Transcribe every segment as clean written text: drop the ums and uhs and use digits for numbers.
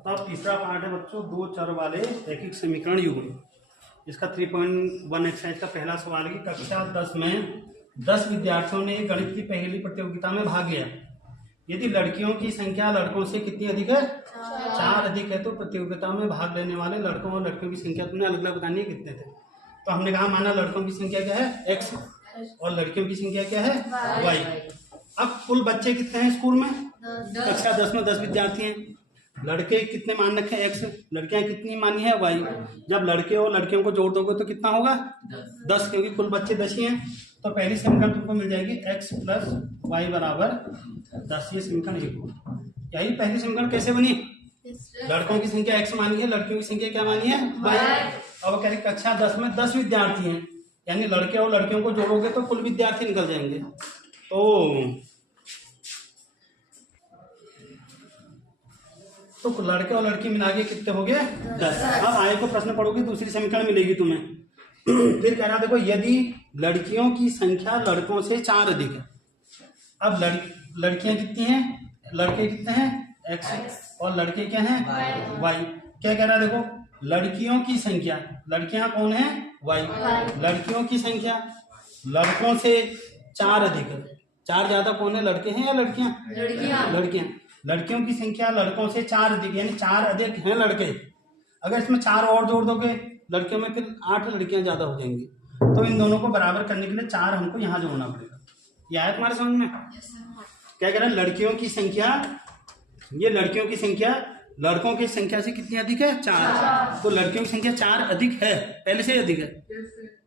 तो अब तीसरा पार्ट है बच्चों, दो चर वाले रैखिक समीकरण युग्म। इसका 3.1 एक्सरसाइज का पहला सवाल है कि कक्षा 10 में 10 विद्यार्थियों ने गणित की पहली प्रतियोगिता में भाग लिया। यदि लड़कियों की संख्या लड़कों से कितनी अधिक है? 4 अधिक है, तो प्रतियोगिता में भाग लेने वाले लड़कों और लड़कियों की संख्या तुमने अलग अलग बतानी है कितने थे। तो हमने कहा माना लड़कों की संख्या क्या है x और लड़कियों की संख्या क्या है y। अब कुल बच्चे कितने हैं स्कूल में? कक्षा 10 में 10 विद्यार्थी हैं। लड़के कितने मान रखे हैं x, लड़कियां कितनी मानी है y। जब लड़के और लड़कियों को जोड़ दोगे तो कितना होगा 10, क्योंकि कुल बच्चे 10 ही हैं। तो पहली समीकरण तुमको मिल जाएगी x प्लस y बराबर 10। ये समीकरण 1 होगा। यही पहली समीकरण कैसे बनी? लड़कों की संख्या x मानी है, लड़कियों की संख्या क्या मानी है y। अब कह रहे कक्षा 10 में 10 विद्यार्थी हैं, यानी लड़के और लड़कियों को जोड़ोगे तो कुल विद्यार्थी निकल जाएंगे। तो लड़के और लड़की मिला के कितने हो गए 10। अब आगे को प्रश्न पढ़ोगे दूसरी समीकरण मिलेगी तुम्हें। फिर कह रहा देखो, यदि लड़कियों की संख्या लड़कों से 4 अधिक है। अब लड़कियां कितनी हैं? लड़के कितने हैं x और लड़के क्या हैं y। क्या कह रहा है देखो, लड़कियों की संख्या, लड़कियां कौन है y, लड़कियों की संख्या लड़कों से 4 अधिक है। 4 ज्यादा कौन है, लड़के हैं या लड़कियां? लड़कियां। लड़कियों की संख्या लड़कों से 4 अधिक, यानी 4 अधिक हैं लड़के। अगर इसमें 4 और जोड़ दोगे लड़कियों में, फिर 8 लड़कियां ज्यादा हो जाएंगी। तो इन दोनों को बराबर करने के लिए 4 हमको यहाँ जोड़ना पड़ेगा। ये आया तुम्हारे समझ में? क्या कह रहा है, लड़कियों की संख्या, ये लड़कियों की संख्या लड़कों की संख्या से कितनी अधिक है 4। तो लड़कियों की संख्या 4 अधिक है, पहले से ही अधिक है।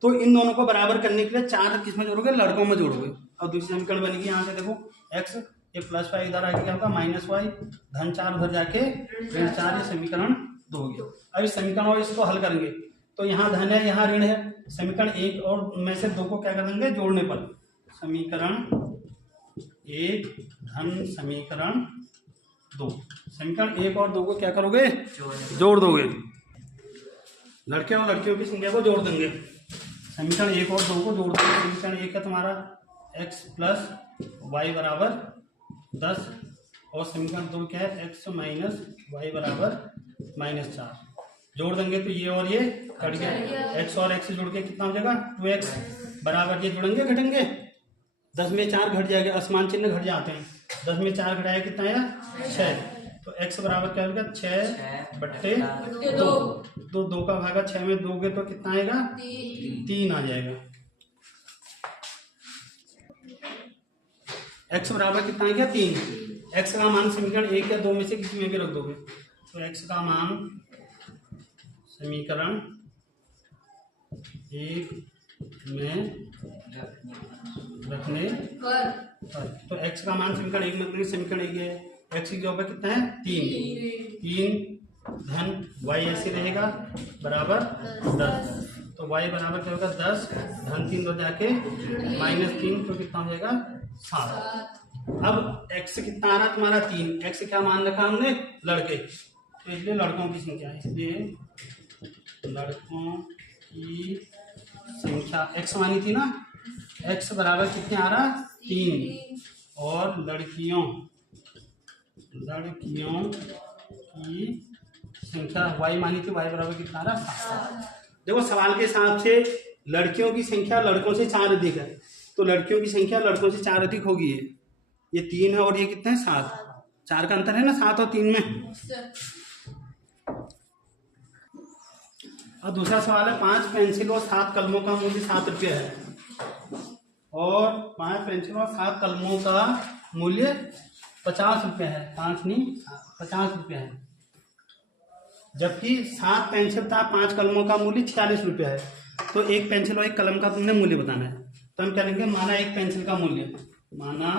तो इन दोनों को बराबर करने के लिए 4 किसमें जोड़ोगे, लड़कों में जोड़ोगे। अब दूसरी समीकरण बनेगी, यहाँ से देखो x, ये प्लस 5 इधर आके क्या होगा माइनस y, धन 4 उधर जाके ऋण 4। ये समीकरण 2 हो गया। अब इस समीकरण और इसको हल करेंगे तो यहाँ धन है यहाँ ऋण है। समीकरण 1 और में से 2 को क्या कर देंगे जोड़ने पर, समीकरण 1 धन समीकरण 2। समीकरण 1 और 2 को क्या करोगे जोड़ दोगे। लड़के और लड़कियों की संख्या को जोड़ देंगे। समीकरण 1 और 2 को जोड़ देंगे। समीकरण 1 है तुम्हारा x प्लस y बराबर 10 और समीकरण 2 क्या है x माइनस y बराबर -4। जोड़ देंगे तो ये और ये कट गया, x और x जोड़ के कितना हो जाएगा 2x बराबर, ये जुड़ेंगे घटेंगे, 10 में 4 घट जाएगा, असमान चिन्ह घट जाते हैं। 10 में 4 घटाया कितना आया 6। तो x बराबर क्या होगा 6/2। तो 2 का भागा 6 में दोगे तो कितना आएगा 3 आ जाएगा। x बराबर कितना आएगा 3। x का मान समीकरण 1 या 2 में से किसी में भी रख दोगे। तो x का मान समीकरण 1 में रखने पर, तो x का मान समीकरण 1 में रखने, समीकरण 1 है x की जगह कितना है 3 धन y ऐसे रहेगा बराबर 10। तो y बराबर क्या होगा 10 धन 3 हो जाके -3, तो कितना हो जाएगा 7। अब x कितना आ रहा तुम्हारा 3, x क्या मान रखा हमने लड़के, तो इसलिए लड़कों की संख्या, इसलिए लड़कों की संख्या x मानी थी ना, x बराबर कितने आ रहा 3 और लड़कियों की संख्या y मानी थी, y बराबर कितना आ रहा 7। देखो सवाल के हिसाब से लड़कियों की संख्या लड़कों से 4 अधिक है, तो लड़कियों की संख्या लड़कों से 4 अधिक होगी। ये 3 है और ये कितने हैं 7, 4 का अंतर है ना 7 और 3 में। अब दूसरा सवाल है 5 पेंसिल और 7 कलमों का मूल्य 7 रुपये है, और 5 पेंसिल और 7 कलमों का मूल्य 50 रुपये है। 5 नहीं 50 रुपये है, जबकि 7 पेंसिल था 5 कलमों का मूल्य 46 रुपये है। तो एक पेंसिल और एक कलम का तुमने मूल्य बताना है। तो हम क्या लेंगे, माना एक पेंसिल का मूल्य, माना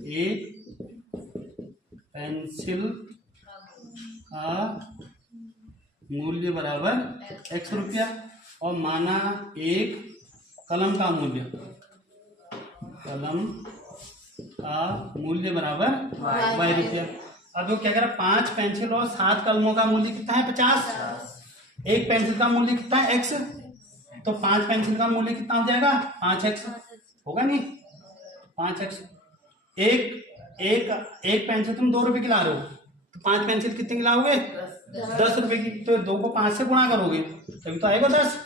एक पेंसिल का मूल्य बराबर x रुपया, और माना एक कलम का मूल्य, कलम का मूल्य बराबर y रुपया। अब वो क्या कह रहा है 5 पेंसिल और 7 कलमों का मूल्य कितना है 50। एक पेंसिल का मूल्य कितना है x, तो 5 पेंसिल का मूल्य कितना हो जाएगा 5x होगा नहीं 5x। एक पेंसिल तुम 2 रुपए की ला रहे हो, तो 5 पेंसिल कितने की लाओगे? 10 रुपए की। तो 2 को 5 से गुणा करोगे तभी तो आएगा 10,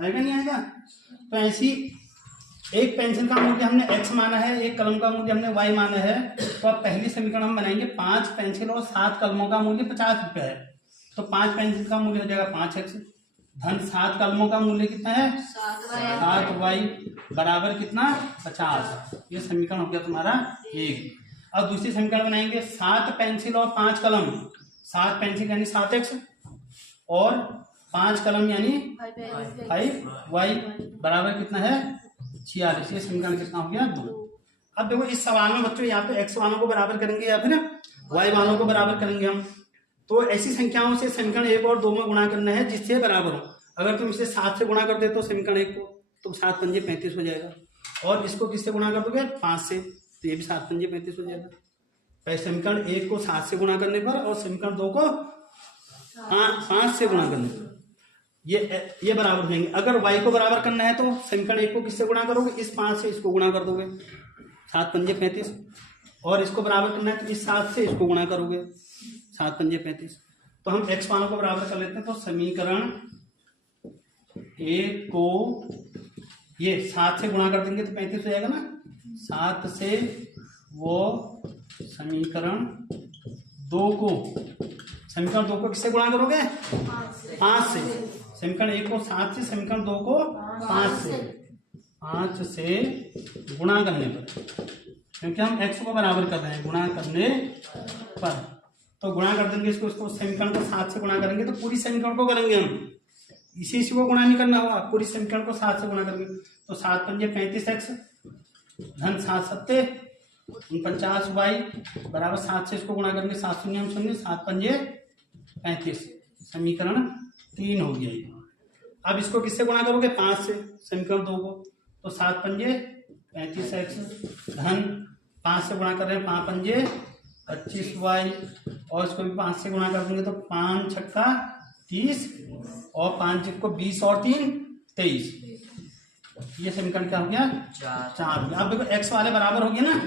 आएगा नहीं आएगा? तो ऐसी एक पेंसिल का मूल्य हमने x माना है, एक कलम का मूल्य हमने y माना है। तो अब पहली समीकरण हम बनाएंगे 5 पेंसिल और 7 कलमों का मूल्य 50 रुपये है। तो 5 पेंसिल का मूल्य हो जाएगा 5x धन 7 कलमों का मूल्य कितना है? 7y बराबर कितना? 50। ये समीकरण हो गया तुम्हारा 1। अब दूसरी समीकरण बनाएंगे 7 पेंसिल और 5 कलम। 7 पेंसिल यानी 7x और 5 कलम यानी 5y बराबर कितना है? 46। ये समीकरण कितना हो गया? 2। अब देखो इस सवाल में बच्चों यहाँ पे x मानों को बराबर करेंगे या फिर y मानों को बराबर करेंगे हम। तो ऐसी संख्याओं से समीकरण 1 और 2 में गुणा करना है जिससे बराबर हो। अगर तुम इसे 7 से गुणा कर दे तो समीकरण 1 को, तो 7 पंजे 35 हो जाएगा। और इसको किससे गुणा कर दोगे? 5 से, तो ये भी 7 पंजे 35 हो जाएगा। पहले समीकरण 1 को 7 से गुणा करने पर और समीकरण 2 को 5 से गुणा करने पर ये बराबर देंगे। अगर y को बराबर करना है तो समीकरण 1 को किससे गुणा करोगे? इस 5 से इसको गुणा कर दोगे, 7 पंजे 35। और इसको बराबर करना है तो इस 7 से इसको गुणा करोगे, 7 पंजे 35। तो हम x मानों को बराबर कर लेते हैं। तो समीकरण 1 को ये 7 से गुणा कर देंगे तो 35 हो जाएगा ना। 7 से वो समीकरण 2 को किससे गुणा करोगे? 5 से। समीकरण 1 को 7 से, समीकरण 2 को 5 से गुणा करने पर, क्योंकि हम x को बराबर कर रहे हैं गुणा करने पर। तो गुणा कर देंगे इसको समीकरण को 7 से गुणा करेंगे तो पूरी समीकरण को करेंगे हम, इसी को गुणा नहीं करना होगा, पूरी समीकरण को 7 से गुणा करेंगे। तो 7 पंजे 35x धन 7 सत्ते 49y बराबर 7 से इसको गुणा करेंगे, 7 शून्य 0, 7 पंजे 35। समीकरण 3 हो गया ये। अब इसको किससे गुणा करोगे? 5 से, समीकरण 2 को। तो 7 पंजे 35x धन 5 से गुणा कर रहे हैं, 5 पंजे 25y और इसको भी 5 से गुणा कर देंगे तो 5 छक्का 30 और 5 को 20 और 3 23। ये समीकरण क्या हो गया? 4। अब देखो x वाले बराबर हो गए ना,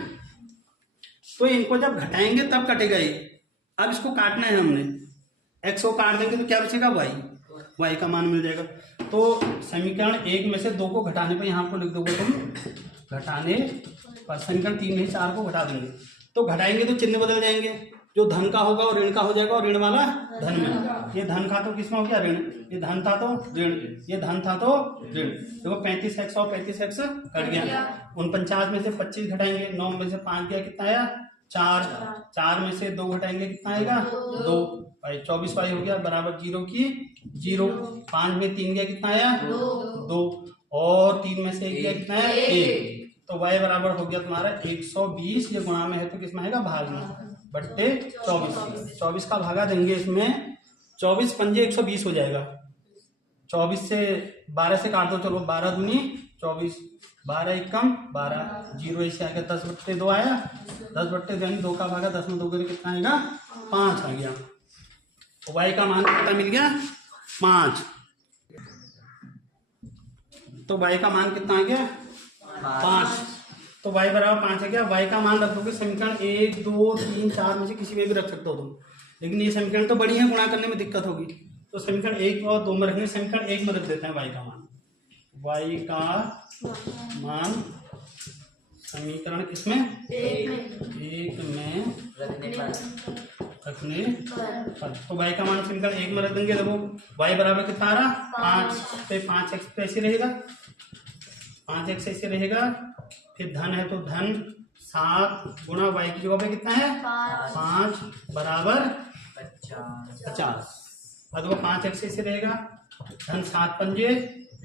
तो इनको जब घटाएंगे तब कटेगा ये। अब इसको काटना है हमने, x को काट देंगे तो क्या बचेगा? y का मान मिल जाएगा। तो समीकरण 1 में से 2 को घटाने पर यहाँ पर लिख दोगे तुम, घटाने पर समीकरण 3 में 4 को घटा देंगे तो घटाएंगे तो चिन्ह बदल जाएंगे, जो धन का होगा वो ऋण का हो जाएगा और ऋण वाला धन में। ये धन का तो किसमें हो गया? ऋण। ये धन था तो ऋण, ये धन था तो ऋण। देखो 35x और 35x कट गया। 49 में से 25 घटाएंगे, 9 में से 5 गया, कितना आया? 4। 4 में से 2 घटाएंगे, कितना आएगा? 2। 24y हो गया बराबर 0 की 0। 5 में 3 गया, कितना आया? 2। और 3 में से 1 गया, कितना है? 1। तो y बराबर हो गया तुम्हारा 120। ये गुणा में है तो किसमें आएगा? भाग में, बट्टे 24। 24 का भागा देंगे इसमें, 24 पंजे 120 हो जाएगा। 24 से 12 से काट दो, चलो 12 दूनी 24, 12 एक कम 12, 0 ऐसे आ गया। 10 बट्टे 2 आया, 10 बट्टे 2 यानी 2 का भागा, 10 में 2 करके कितना आएगा? 5 आ गया। तो y का मान कितना मिल गया? 5। तो y का मान कितना आ गया? 5। तो y बराबर 5 है क्या? y का मान रख दोगे समीकरण 1, 2, 3, 4 में से किसी में भी रख सकते हो तुम, लेकिन ये समीकरण तो बड़ी है, गुणा करने में दिक्कत होगी। तो समीकरण 1 और 2 में रखने, समीकरण 1 में रख देते हैं y का मान। y का मान समीकरण किसमें? 1 में रखने पर। तो y का मान समीकरण 1 में रख देंगे। देखो y बराबर कितना आ रहा? 5। तो 5x तो ऐसे रहेगा, 5x ऐसे रहेगा। फिर धन है तो धन 7 गुणा y की जगह पे कितना है? 5 बराबर 50। और देखो 5x ऐसे रहेगा, धन 7 पंजे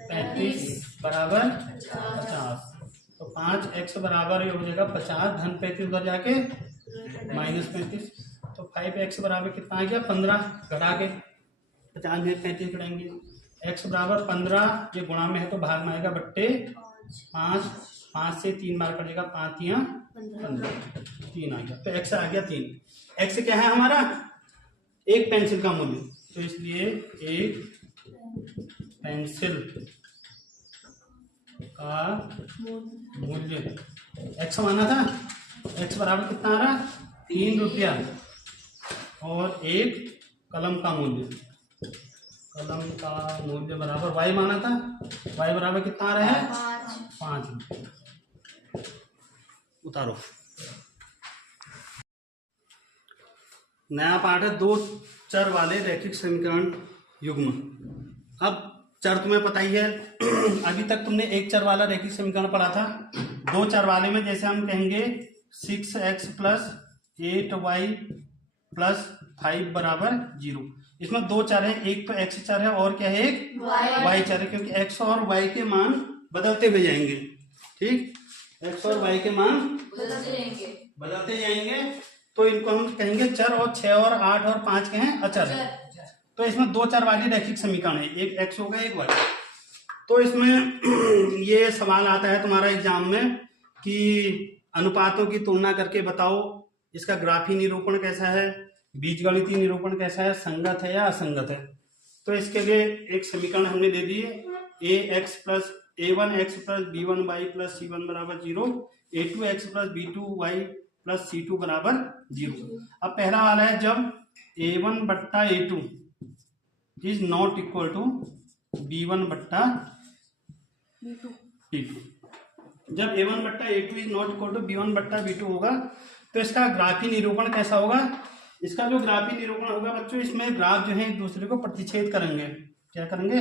35 बराबर 50। तो 5x बराबर ये हो जाएगा 50, धन 35 उधर जाके -35। तो 5x बराबर कितना आ गया? 15। घटा के 50 में 35 घटाएंगे, x बराबर 15। ये गुणा में है तो भाग में आएगा, बट्टे 5। 5 से 3 बार कटेगा, 5 या 15, 3 आ गया। तो x आ गया 3। x क्या है हमारा? एक पेंसिल का मूल्य, तो इसलिए एक पेंसिल का मूल्य x माना था। x बराबर कितना आ रहा? 3 रुपया। और एक कलम का मूल्य, कलम का मूल्य बराबर y माना था, y बराबर कितना आ रहा है 5। उतारो। नया पाठ है, दो चर वाले रैखिक समीकरण युग्म। अब चर तुम्हें पता ही है, अभी तक तुमने एक चर वाला रैखिक समीकरण पढ़ा था। दो चर वाले में जैसे हम कहेंगे 6x + 8y + 5 बराबर 0। इसमें दो चर हैं, एक तो x चर है और क्या है एक y चर है, क्योंकि x और y के मान बदलते हुए जाएंगे। ठीक, x और y के मान बदलते जाएंगे, तो इनको हम कहेंगे चर। और 6 और 8 और 5 के हैं अचर। तो इसमें दो चर वाली रैखिक समीकरण है, एक x होगा एक y। तो इसमें ये सवाल आता है तुम्हारा एग्जाम में कि अनुपातों की तुलना करके बताओ इसका ग्राफी निरूपण कैसा है, बीजगणितीय निरूपण कैसा है, संगत है या असंगत है। तो इसके लिए एक समीकरण हमने दे दी है, ax + a1x + b1y + c1 बराबर 0, a2x + b2y + c2 बराबर 0। अब पहला वाला है, जब a1 बट्टा a2 is not equal to b1 बट्टा b2। जब a1 बट्टा a2 is not equal to b1 बट्टा b2 होगा, तो इसका ग्राफी निरूपण कैसा होगा। इसका जो ग्राफी निरूपण होगा बच्चों, इसमें ग्राफ जो है एक दूसरे को प्रतिच्छेद करेंगे। क्या करेंगे,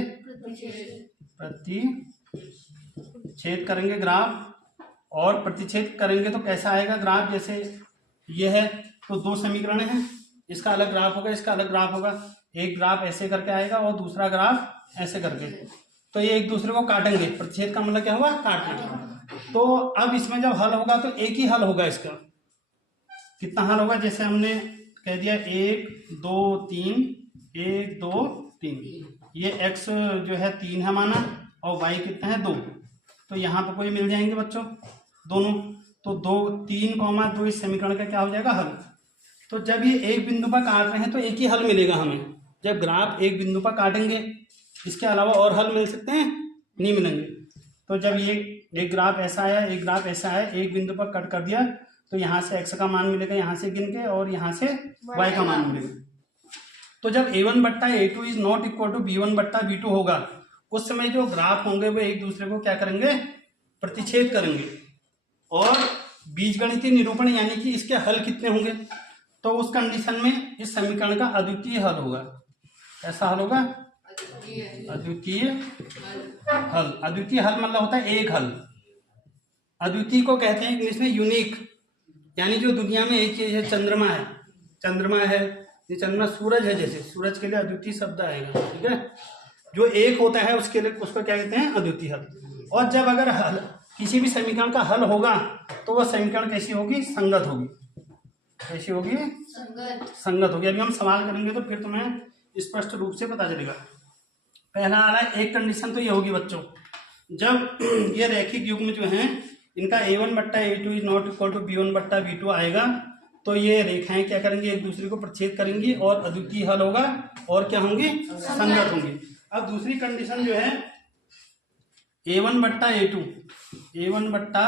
प्रतिच्छेद करेंगे ग्राफ। और प्रतिच्छेद करेंगे तो कैसा आएगा ग्राफ, जैसे ये है तो दो समीकरण हैं, इसका अलग ग्राफ होगा, इसका अलग ग्राफ होगा। एक ग्राफ ऐसे करके आएगा और दूसरा ग्राफ ऐसे करके, तो ये एक दूसरे को काटेंगे। प्रतिच्छेद का मतलब क्या हुआ, काटना। तो अब इसमें जब हल होगा तो एक ही हल होगा इसका। कितना हल होगा, जैसे हमने कह दिया 1 2 3, 1 2 3, ये x जो है 3 है माना, और y कितना है 2। तो यहाँ पर कोई मिल जाएंगे बच्चों दोनों, तो 2 3, 2 इस समीकरण का क्या हो जाएगा, हल। तो जब ये एक बिंदु पर काट रहे हैं तो एक ही हल मिलेगा हमें। जब ग्राफ एक बिंदु पर काटेंगे, इसके अलावा और हल मिल सकते हैं, नहीं मिलेंगे। तो जब ये एक ग्राफ ऐसा आया, एक ग्राफ ऐसा आया, एक बिंदु पर कट कर दिया, तो यहाँ से x का मान मिलेगा यहाँ से गिन के, और यहाँ से y का मान मिलेगा। तो जब a1 बट्टा a2 is not equal to b1 बट्टा b2 होगा, उस समय जो ग्राफ होंगे वो एक दूसरे को क्या करेंगे, प्रतिच्छेद करेंगे। और बीजगणितीय निरूपण यानी कि इसके हल कितने होंगे, तो उस कंडीशन में इस समीकरण का अद्वितीय हल होगा। कैसा हल होगा, अद्वितीय हल। अद्वितीय हल मतलब होता है एक हल। अद्वितीय को कहते हैं इंग्लिश में यूनिक, यानी जो दुनिया में एक चीज है, चंद्रमा है, चंद्रमा है, ये चंद्रमा सूरज है, जैसे सूरज के लिए अद्वितीय शब्द आएगा। ठीक है, जो एक होता है उसके लिए, उसको क्या कहते हैं, अद्वितीय हल। और जब अगर हल किसी भी समीकरण का हल होगा तो वह समीकरण कैसी होगी, संगत होगी। कैसी होगी, संगत होगी। अभी हम सवाल करेंगे तो फिर तुम्हें स्पष्ट रूप से पता चलेगा। पहला आ रहा है, एक कंडीशन तो ये होगी बच्चों, जब ये रैखिक युग्म जो है इनका a1 बट्टा a2 is not equal to b1 बट्टा b2 आएगा, तो ये रेखाएं क्या करेंगी, एक दूसरे को प्रतिच्छेद करेंगी और अद्वितीय हल होगा, और क्या होंगी, संगत होंगी। अब दूसरी कंडीशन जो है a1 बट्टा a2, a1 बट्टा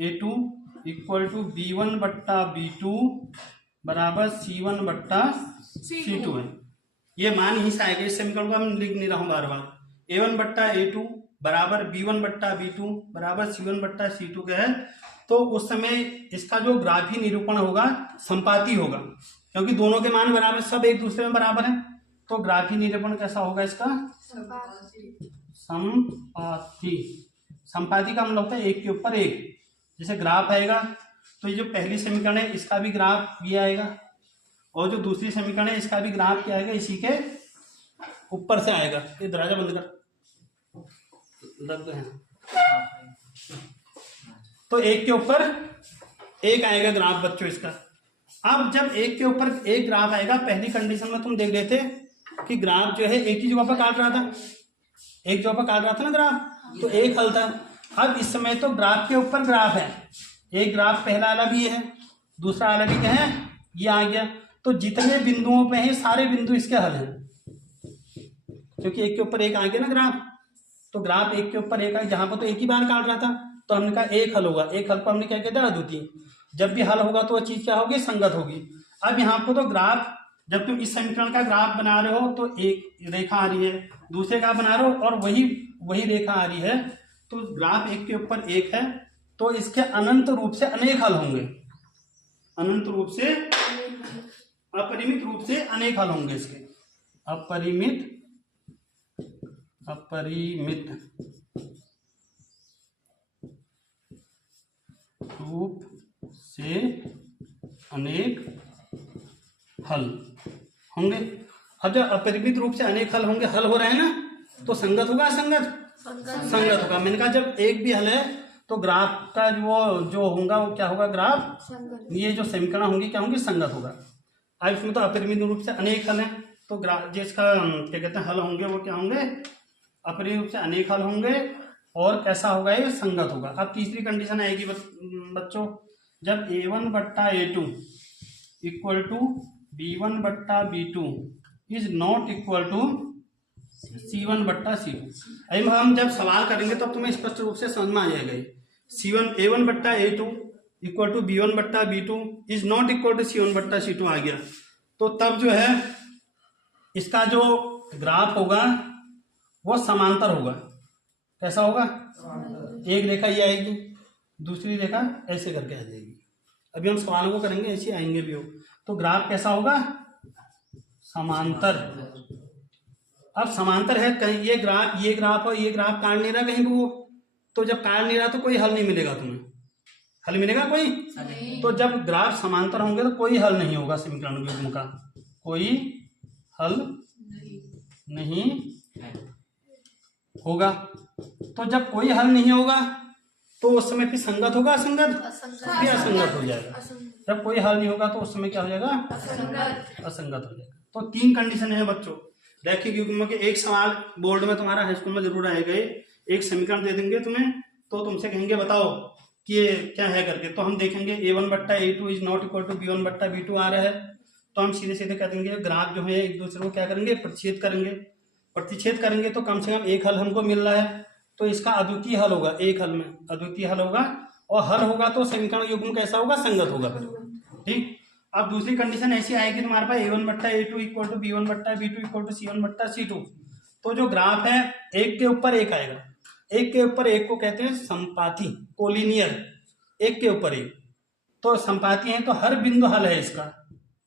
a2 इक्वल टू b1 बट्टा b2 बराबर c1 बट्टा c2 है। ये मान ही से आएगा, इस समीकरण को हम लिख नहीं रहा हूं बार बार। a1 बट्टा a2 बराबर b1 बट्टा b2 बराबर c1 बट्टा c2 का है। तो उस समय इसका जो ग्राफी निरूपण होगा संपाती होगा, क्योंकि दोनों के मान बराबर, सब एक दूसरे में बराबर है। तो ग्राफी निरूपण कैसा होगा इसका, संपाती। संपाती का मतलब होता है एक के ऊपर एक। जैसे ग्राफ आएगा तो ये जो पहली समीकरण है इसका भी ग्राफ ये आएगा, और जो दूसरी समीकरण है इसका भी ग्राफ क्या आएगा, इसी के ऊपर से आएगा। ये दरवाजा बंद कर, लग है। तो एक के ऊपर एक आएगा ग्राफ बच्चों इसका। अब जब एक के ऊपर एक ग्राफ आएगा, पहली कंडीशन में तुम देख रहे थे कि ग्राफ जो है एक ही जगह पर काट रहा था, एक जगह पर काट रहा था ना ग्राफ, तो एक हल था। अब इस समय तो ग्राफ के ऊपर ग्राफ है, एक ग्राफ पहला वाला भी है, दूसरा वाला भी क्या है, ये आ गया। तो जितने बिंदुओं पे हैं सारे बिंदु इसके हल हैं, क्योंकि एक के ऊपर एक आ गया ना ग्राफ। तो ग्राफ एक के ऊपर एक आए, जहां पर तो एक ही बार काट रहा था, तो हमने कहा एक हल होगा। एक हल को हमने क्या कहते हैं, अद्वितीय। जब भी हल होगा तो वह चीज क्या होगी, संगत होगी। अब यहाँ पर तो ग्राफ जब तुम इस समीकरण का ग्राफ बना रहे हो तो एक रेखा आ रही है, दूसरे का बना रहे हो और वही रेखा आ रही है, तो ग्राफ एक के ऊपर एक है, तो इसके अनंत रूप से अनेक हल होंगे, अनंत रूप से, अपरिमित रूप से अनेक हल होंगे इसके, अपरिमित रूप से अनेक हल होंगे। अब जब अपरिमित रूप से अनेक हल होंगे, हल हो रहे हैं ना, तो संगत होगा असंगत? संगत होगा। मैंने कहा जब एक भी हल है तो ग्राफ का जो होगा वो क्या होगा? ग्राफ, ये जो समीकरण होंगी क्या होंगी? संगत होगा। अब इसमें तो अपरिमित रूप से अनेक हल है, तो ग्राफ जिसका क्या कहते हैं हल होंगे वो क्या होंगे? अपरिमित रूप से अनेक हल होंगे, और कैसा होगा? ये संगत होगा। अब तीसरी कंडीशन आएगी बच्चों, जब a1 बट्टा a2 इक्वल टू b1 बट्टा b2 is not equal to c1 बट्टा c2। हम जब सवाल करेंगे तो तुम्हें स्पष्ट रूप से समझ में आ जाएगा। a1 बट्टा a2 इक्वल टू b1 बट्टा b2 is not equal to c1 बट्टा c2 आ गया, तो तब जो है इसका जो ग्राफ होगा वो समांतर होगा। कैसा होगा? एक रेखा ये आएगी, दूसरी रेखा ऐसे करके आ जाएगी। अभी हम सवालों को करेंगे ऐसे आएंगे भी हो, तो ग्राफ कैसा होगा? समांतर। अब समांतर है, कहीं ये ग्राफ और ये ग्राफ काट नहीं रहा कहीं को, तो जब काट नहीं रहा तो कोई हल नहीं मिलेगा तुम्हें। हल मिलेगा कोई? तो जब ग्राफ समांतर होंगे तो कोई हल नहीं होगा समीकरण युग्म का, कोई हल नहीं होगा। तो जब कोई हल नहीं होगा तो उस समय फिर संगत होगा असंगत? फिर असंगत हो जाएगा। जब कोई हल नहीं होगा तो उस समय क्या हो जाएगा? असंगत हो जाएगा। तो तीन कंडीशन है बच्चों रैखिक युग्म के। एक सवाल बोर्ड में तुम्हारा हाई स्कूल में जरूर आएगा, एक समीकरण दे देंगे तुम्हें, तो तुमसे कहेंगे बताओ कि ये क्या है करके, तो हम देखेंगे a1 बट्टा a2 is not equal to b1 बट्टा b2 आ रहा है, तो हम सीधे सीधे कह देंगे ग्राफ जो है एक दूसरे को क्या करेंगे? प्रतिच्छेद करेंगे तो कम से कम एक हल हमको मिल रहा है, तो इसका अद्वितीय हल होगा, एक हल में अद्वितीय हल होगा, और हल होगा तो समीकरण युग्म कैसा होगा? संगत होगा फिर। ठीक। अब दूसरी कंडीशन ऐसी आएगी तुम्हारे पास a1 बट्टा a2 इक्वल टू b1 बट्टा b2 इक्वल टू c1 बट्टा c2, तो जो ग्राफ है एक के ऊपर एक आएगा, एक के ऊपर एक को कहते हैं संपाती, कोलिनियर, एक के ऊपर एक, तो संपाती है तो हर बिंदु हल है इसका,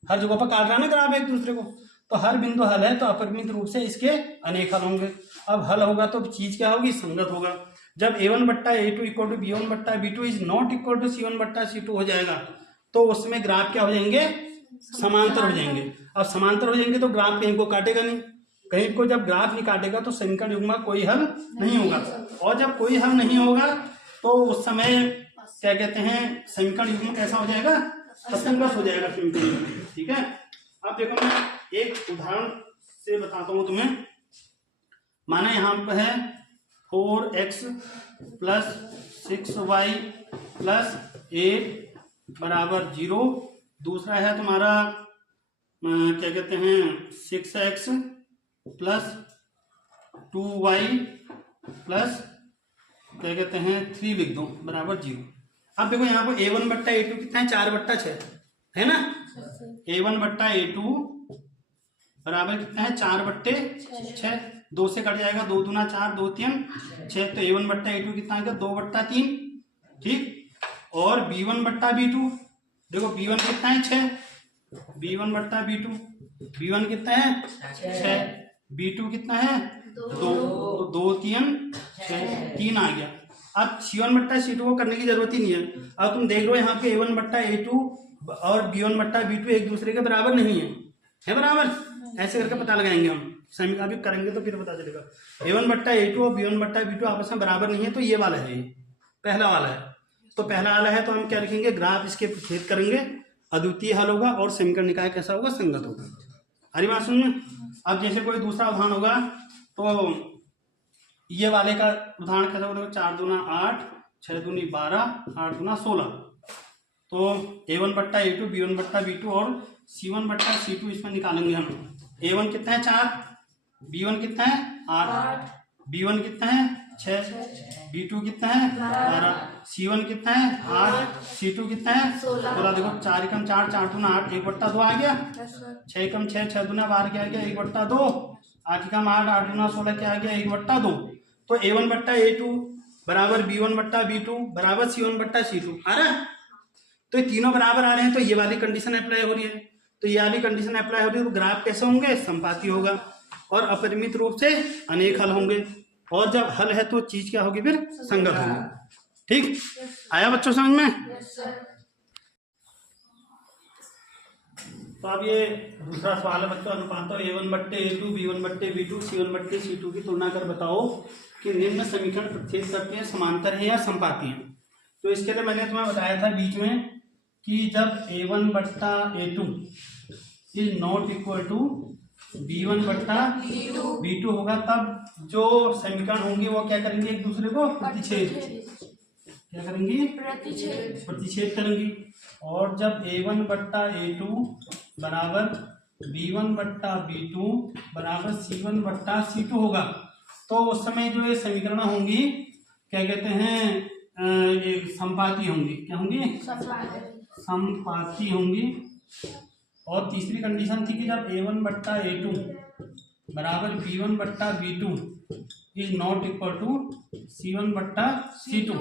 हर जगह पर काट रहा है ना ग्राफ एक दूसरे को, तो हर बिंदु हल है, तो अपरिमित रूप से इसके अनेक हल होंगे। अब हल होगा तो चीज क्या होगी? संगत होगा। जब a1 बट्टा a2 इक्वल टू b1 बट्टा b2 is not equal to c1 बट्टा c2 हो जाएगा, तो उसमें ग्राफ क्या हो जाएंगे? समांतर हो जाएंगे। अब समांतर हो जाएंगे तो ग्राफ कहीं को काटेगा नहीं, कहीं को जब ग्राफ नहीं काटेगा तो समीकरण युग्म का कोई हल नहीं होगा, और जब कोई हल नहीं होगा तो उस समय क्या कहते हैं? समीकरण युग्म कैसा हो जाएगा? असंगत हो जाएगा समीकरण युग्म। ठीक है। अब देखो मैं एक उदाहरण से बताता हूं तुम्हें। माना यहाँ पर है 4x प्लस 6y प्लस 8 बराबर 0, दूसरा है तुम्हारा क्या कहते हैं 6x प्लस 2y प्लस क्या कहते हैं 3 लिख दो बराबर 0। अब देखो यहाँ पर a1 बट्टा a2 कितना है? 4 बट्टा 6 है ना। a1 बट्टा a2 बराबर कितना है? 4 बट्टे 6, 2 से कट जाएगा, 2 दूना 4, 2 3 6, तो a1 बट्टा a2 कितना आएगा? 2 बट्टा 3। ठीक। और b1 बट्टा b2, देखो b1 कितना है? 6, b1 बट्टा b2, b1 कितना है? 6, b2 कितना है? 2, तो 2 3 6, 3 आ गया। अब c1 बट्टा c2 को करने की जरूरत ही नहीं है। अब तुम देख लो यहाँ पे a1 बट्टा a2 और b1 बट्टा b2 एक दूसरे के बराबर नहीं है बराबर? ऐसे करके पता लगाएंगे हम, समीकरण अभी करेंगे तो फिर पता चलेगा। a1 बट्टा a2 और b1 बट्टा b2 आपस में बराबर नहीं है, तो ये वाला है, ये पहला वाला है। तो पहला वाला है तो हम क्या लिखेंगे? ग्राफ इसके छेद करेंगे, अद्वितीय हल होगा और समीकरण निकाय कैसा होगा? संगत होगा। हरी बात सुन में। अब जैसे कोई दूसरा उदाहरण होगा तो ये वाले का उदाहरण कैसा होगा? 4 दूना 8, 6 दूनी 12, 8 दूना 16, तो a1 बट्टा a2 b1 बट्टा b2 और c1 बट्टा c2 इसमें निकालेंगे हम। a1 कितना है? 4, b1 कितना है? 8, b1 कितना है? 6, B2 कितना है 12, C1 कितना है 8, C2 कितना है 16। देखो 4 एकम 4, 4 दूना 8, 1/2 आ गया। 6 एकम 6, 6 दूना 12 क्या आ गया 1/2, 8 एकम 8, 8 दूना 16 क्या आ गया 1/2। तो A1/A2 बराबर B1/B2 बराबर C1/C2 आ रहा है। तो ये तीनों बराबर आ रहे हैं, तो ये वाली कंडीशन अप्लाई हो रही है। तो ये वाली कंडीशन अप्लाई हो रही है तो ग्राफ कैसे होंगे, संपाती होगा और अपरिमित रूप से अनेक हल होंगे। और जब हल है तो चीज क्या होगी, फिर संगत होगी। ठीक, आया बच्चों समझ में? तो अब ये दूसरा सवाल है बच्चों, अनुपातों A1/A2 B1/B2 C1/C2 की तुलना कर बताओ कि निम्न समीकरण प्रतिच्छेद करते हैं, समांतर है या संपाती है। तो इसके लिए मैंने तुम्हें बताया था बीच में कि जब A1/A2 is not equal to B1/B2 होगा, तब जो समीकरण होंगे वो क्या करेंगे, एक दूसरे को प्रतिच्छेद, क्या करेंगी, प्रतिच्छेद करेंगी। और जब A1/A2 बराबर B1/B2 बराबर C1/C2 होगा, तो उस समय जो ये समीकरण होंगी क्या कहते हैं, एक संपाती होंगी। क्या होंगी, संपाती होंगी। और तीसरी कंडीशन थी कि जब A1/A2 बराबर B1/B2 is not equal to C1/C2,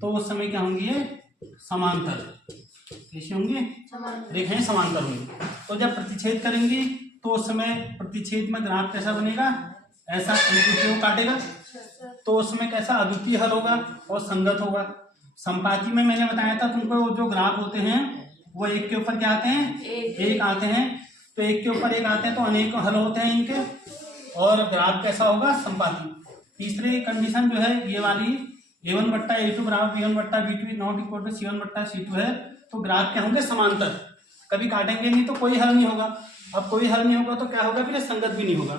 तो उस समय क्या होंगी, ये समांतर। कैसे होंगे, रेखाएं समांतर होंगी। तो जब प्रतिच्छेद करेंगी तो उस समय प्रतिच्छेद में ग्राफ कैसा बनेगा, ऐसा एक दूसरे को काटेगा, तो उसमें कैसा अद्वितीय हल होगा और संगत होगा। संपाती में मैंने बताया था तुमको, जो ग्राफ होते हैं वो एक के ऊपर क्या आते हैं, एक आते हैं। तो एक के ऊपर एक आते हैं तो अनेक हल होते हैं इनके, और ग्राफ कैसा होगा, संपाती। तीसरी कंडीशन जो है ये वाली A1/A2 बराबर B1/B2 not equal to C1/C2 है, तो ग्राफ क्या होंगे, समांतर। कभी काटेंगे नहीं तो कोई हल नहीं होगा। अब कोई हल नहीं होगा तो क्या होगा, फिर संगत भी नहीं होगा।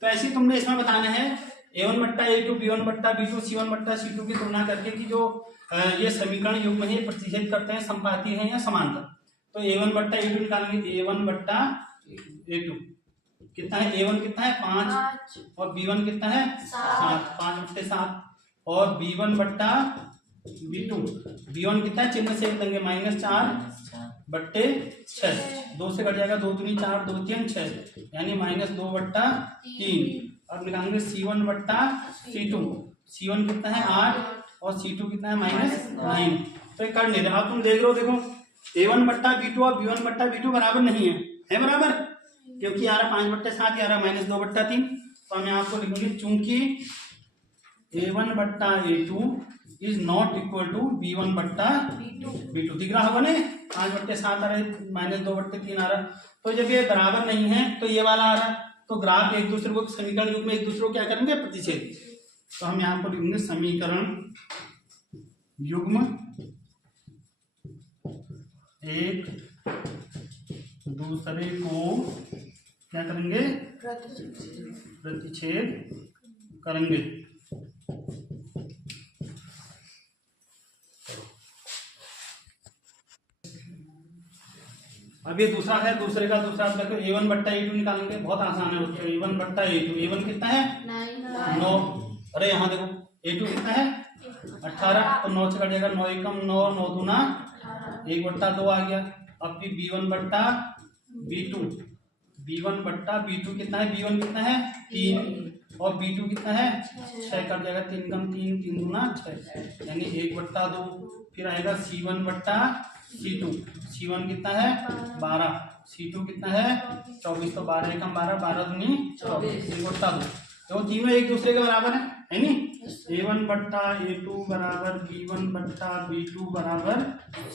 तो ऐसे ही तुमने इसमें बताना है A1/A2 B1/B2 C1/C2 की तुलना करके कि जो ये समीकरण युग्म है प्रतिच्छेद करते हैं, संपाती है या समांतर। तो A1/A2 निकालेंगे, A1/A2 कितना है, A1 कितना है 5 और B1 कितना है 7, 5/7। और B1/B2 B1 कितना है, चिन्ह से देंगे -4/6, 2 से कट जाएगा, 2 दूनी 4, 2 3 6, यानी -2/3। अब निकालेंगे C1/C2, C1 कितना है 8 और C2 कितना है -9। तो ये कर नहीं रहे। अब तुम देख रहे हो, देखो A1/B2 और B1/B2 बराबर नहीं है बराबर, क्योंकि यार 5/7 यार -2/3। तो हम यहाँ आपको लिखेंगे चूंकि A1/A2 is not equal to B1/B2। दिख रहा होगा ना, 5/7 आ रहा है, -2/3 आ रहा है। तो जब ये बराबर नहीं है तो ये वाला आ रहा है, तो ग्राफ एक दूसरे को, समीकरण युग्म में एक दूसरे को क्या करेंगे, प्रतिच्छेद। तो हम यहाँ पर लिखेंगे समीकरण युग्म एक दूसरे को क्या करेंगे, प्रतिच्छेद करेंगे। अब ये दूसरा है, दूसरे का दूसरा देखो A1/A2 निकालेंगे, बहुत आसान है बच्चों। A1/A2, A1 कितना है 9, अरे यहाँ देखो A2 कितना है 18, तो 9 से कट जाएगा, 9 एकम 9, 9 दूना 1/2 आ गया। अब भी B1/B2, B1/B2 कितना है, B1 कितना है 3 और B2 कितना है 6, कट जाएगा, 3 कम 3, 3 दूना 6, यानी 1/2। फिर आएगा C1/C2, C1 कितना है 12, C2 कितना है 24, तो 12 एकम 12, 12 दूनी 24, 1/2। तो तीनों एक दूसरे के बराबर है नहीं। A1/A2 बराबर B1/B2 बराबर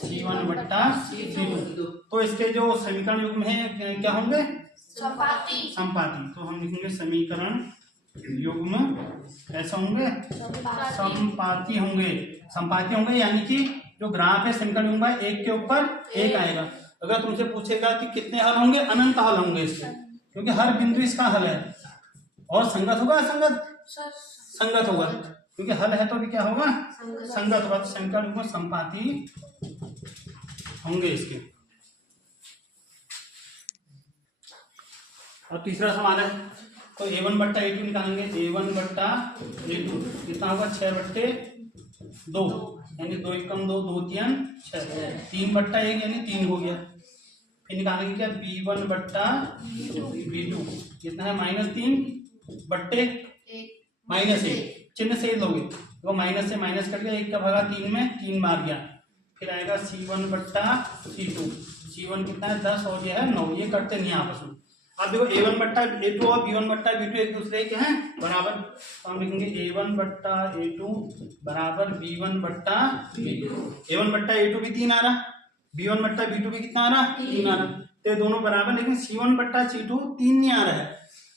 C1/C2। तो इसके जो समीकरण युग्म है क्या होंगे, संपाती। तो हम लिखेंगे समीकरण युग्म कैसे होंगे, संपाती होंगे। संपाती होंगे यानी कि जो ग्राफ है समीकरण युग्म एक के ऊपर एक आएगा। अगर तुमसे पूछेगा कि कितने हल होंगे, अनंत हल होंगे इसके, क्योंकि हर बिंदु इसका हल है। और संगत होगा, असंगत, संगत होगा, क्योंकि हल है तो भी क्या होगा, संगत होगा। तो समीकरण युग्म संपाती होंगे इसके। अब तीसरा सवाल है, तो A1/A2 निकालेंगे। A1/A2 कितना होगा 6/2 यानी 2 एकम 2 2 3 6 3/1 यानी 3 हो गया। फिर निकालेंगे क्या B1/B2 कितना है -3/-1 चिन्ह से लोगे तो माइनस से माइनस कट गया 1 का भागा 3 में 3 मार गया। फिर आएगा C1/C2 C1 कितना है 10 और यह है 9 ये करते नहीं आपस में। अब देखो A1/A2 और B1/B2 एक दूसरे के हैं बराबर तो हम लिखेंगे A1/A2 बराबर B1/B2। A1/A2 भी 3 आ रहा B1/B2 भी कितना आ रहा 3 आ रहा तो ये दोनों बराबर लेकिन C1/C2 3 नहीं आ रहा है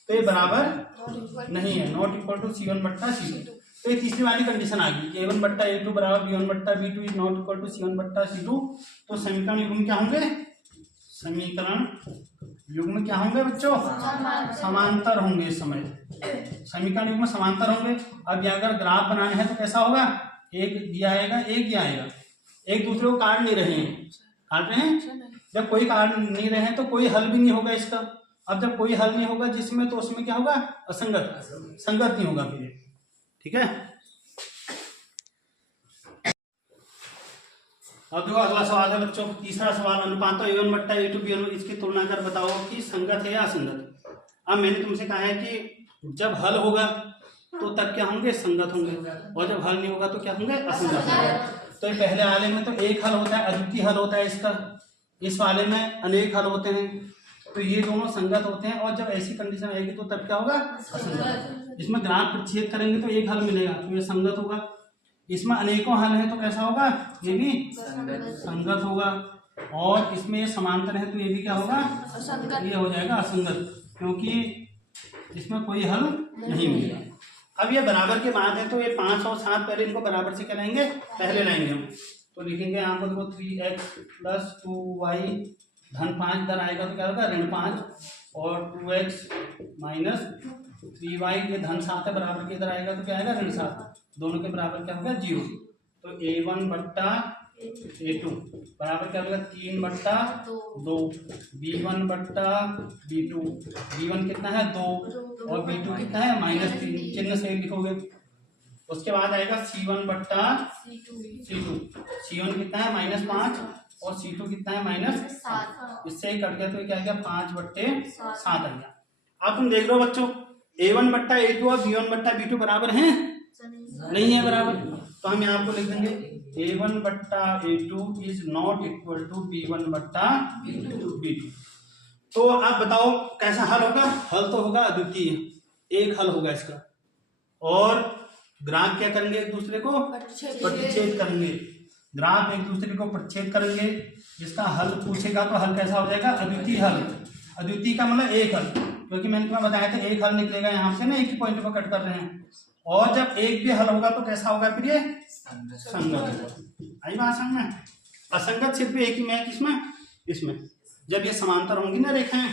तो ये बराबर नहीं है नॉट इक्वल टू C1/C2। तो ये तीसरी वाली कंडीशन आ गई A1/A2 बराबर B1/B2 is not equal to C1/C2। तो समीकरण युग्म क्या होंगे समीकरण युग्म क्या होंगे बच्चों समांतर होंगे। इस समय समीकरण युग्म समांतर होंगे। अब ये अगर ग्राफ बनाना है तो कैसा होगा एक दिया आएगा एक ही आएगा एक दूसरे को काट नहीं रहे हैं काट रहे हैं जब कोई काट नहीं रहे हैं तो कोई हल भी नहीं होगा इसका। अब जब कोई हल नहीं होगा जिसमें तो उसमें क्या होगा असंगत संगत नहीं होगा फिर ठीक है। अब देखो अगला सवाल है बच्चों तीसरा सवाल अनुपात A1/A2 B1 इसकी तुलना कर बताओ कि संगत है या असंगत। अब मैंने तुमसे कहा है कि जब हल होगा तो तब क्या होंगे संगत होंगे और जब हल नहीं होगा तो क्या होंगे असंगत होंगे। तो ये पहले वाले में तो एक हल होता है अद्वितीय हल होता है इसका इस वाले में अनेक हल होते हैं तो ये दोनों संगत होते हैं और जब ऐसी कंडीशन आएगी तो तब क्या होगा असंगत। इसमें ग्राफ प्रतिच्छेद करेंगे तो एक हल मिलेगा तो ये संगत होगा। इसमें अनेकों हल है तो कैसा होगा ये भी संगत होगा और इसमें ये समांतर है तो ये भी क्या होगा ये हो जाएगा असंगत क्योंकि इसमें कोई हल नहीं मिलेगा। अब ये बराबर के बाद है तो ये 5 और 7 पहले इनको बराबर से क्या लाएंगे पहले लाएंगे हम तो लिखेंगे यहाँ पर देखो 3x + 2y धन 5 इधर आएगा तो क्या होगा ऋण 5 और 2x - 3y ये धन 7 है बराबर के इधर आएगा तो क्या आएगा ऋण 7 दोनों के बराबर क्या होगा 0। तो A1/A2 बराबर क्या होगा 3/2 B1/B2 B1 कितना है 2 और B2 कितना है -3 चिन्ह से लिखोगे। उसके बाद आएगा C1/C2 C1 कितना है -5 और C2 कितना है -7 इससे ही कट गया तो क्या आ गया 5/7 आ गया। अब तुम देख लो बच्चों A1/A2 और B1/B2 बराबर हैं नहीं है बराबर तो हम यहाँ को लिख देंगे A1/A2 is not equal to B1/B2। तो आप बताओ कैसा हल होगा हल तो होगा अद्वितीय एक हल होगा इसका और ग्राफ क्या करेंगे एक दूसरे को प्रतिच्छेद करेंगे ग्राफ एक दूसरे को प्रतिच्छेद करेंगे। इसका हल पूछेगा तो हल कैसा हो जाएगा अद्वितीय हल। अद्वितीय का मतलब एक हल क्योंकि मैंने तुम्हें बताया था एक हल निकलेगा यहाँ से ना एक ही पॉइंट पर कट कर रहे हैं और जब एक भी हल होगा तो कैसा होगा फिर ये संगत। आई बात समझ में असंगत सिर्फ एक ही में किसमें इसमें जब ये समांतर होंगी ना रेखाएं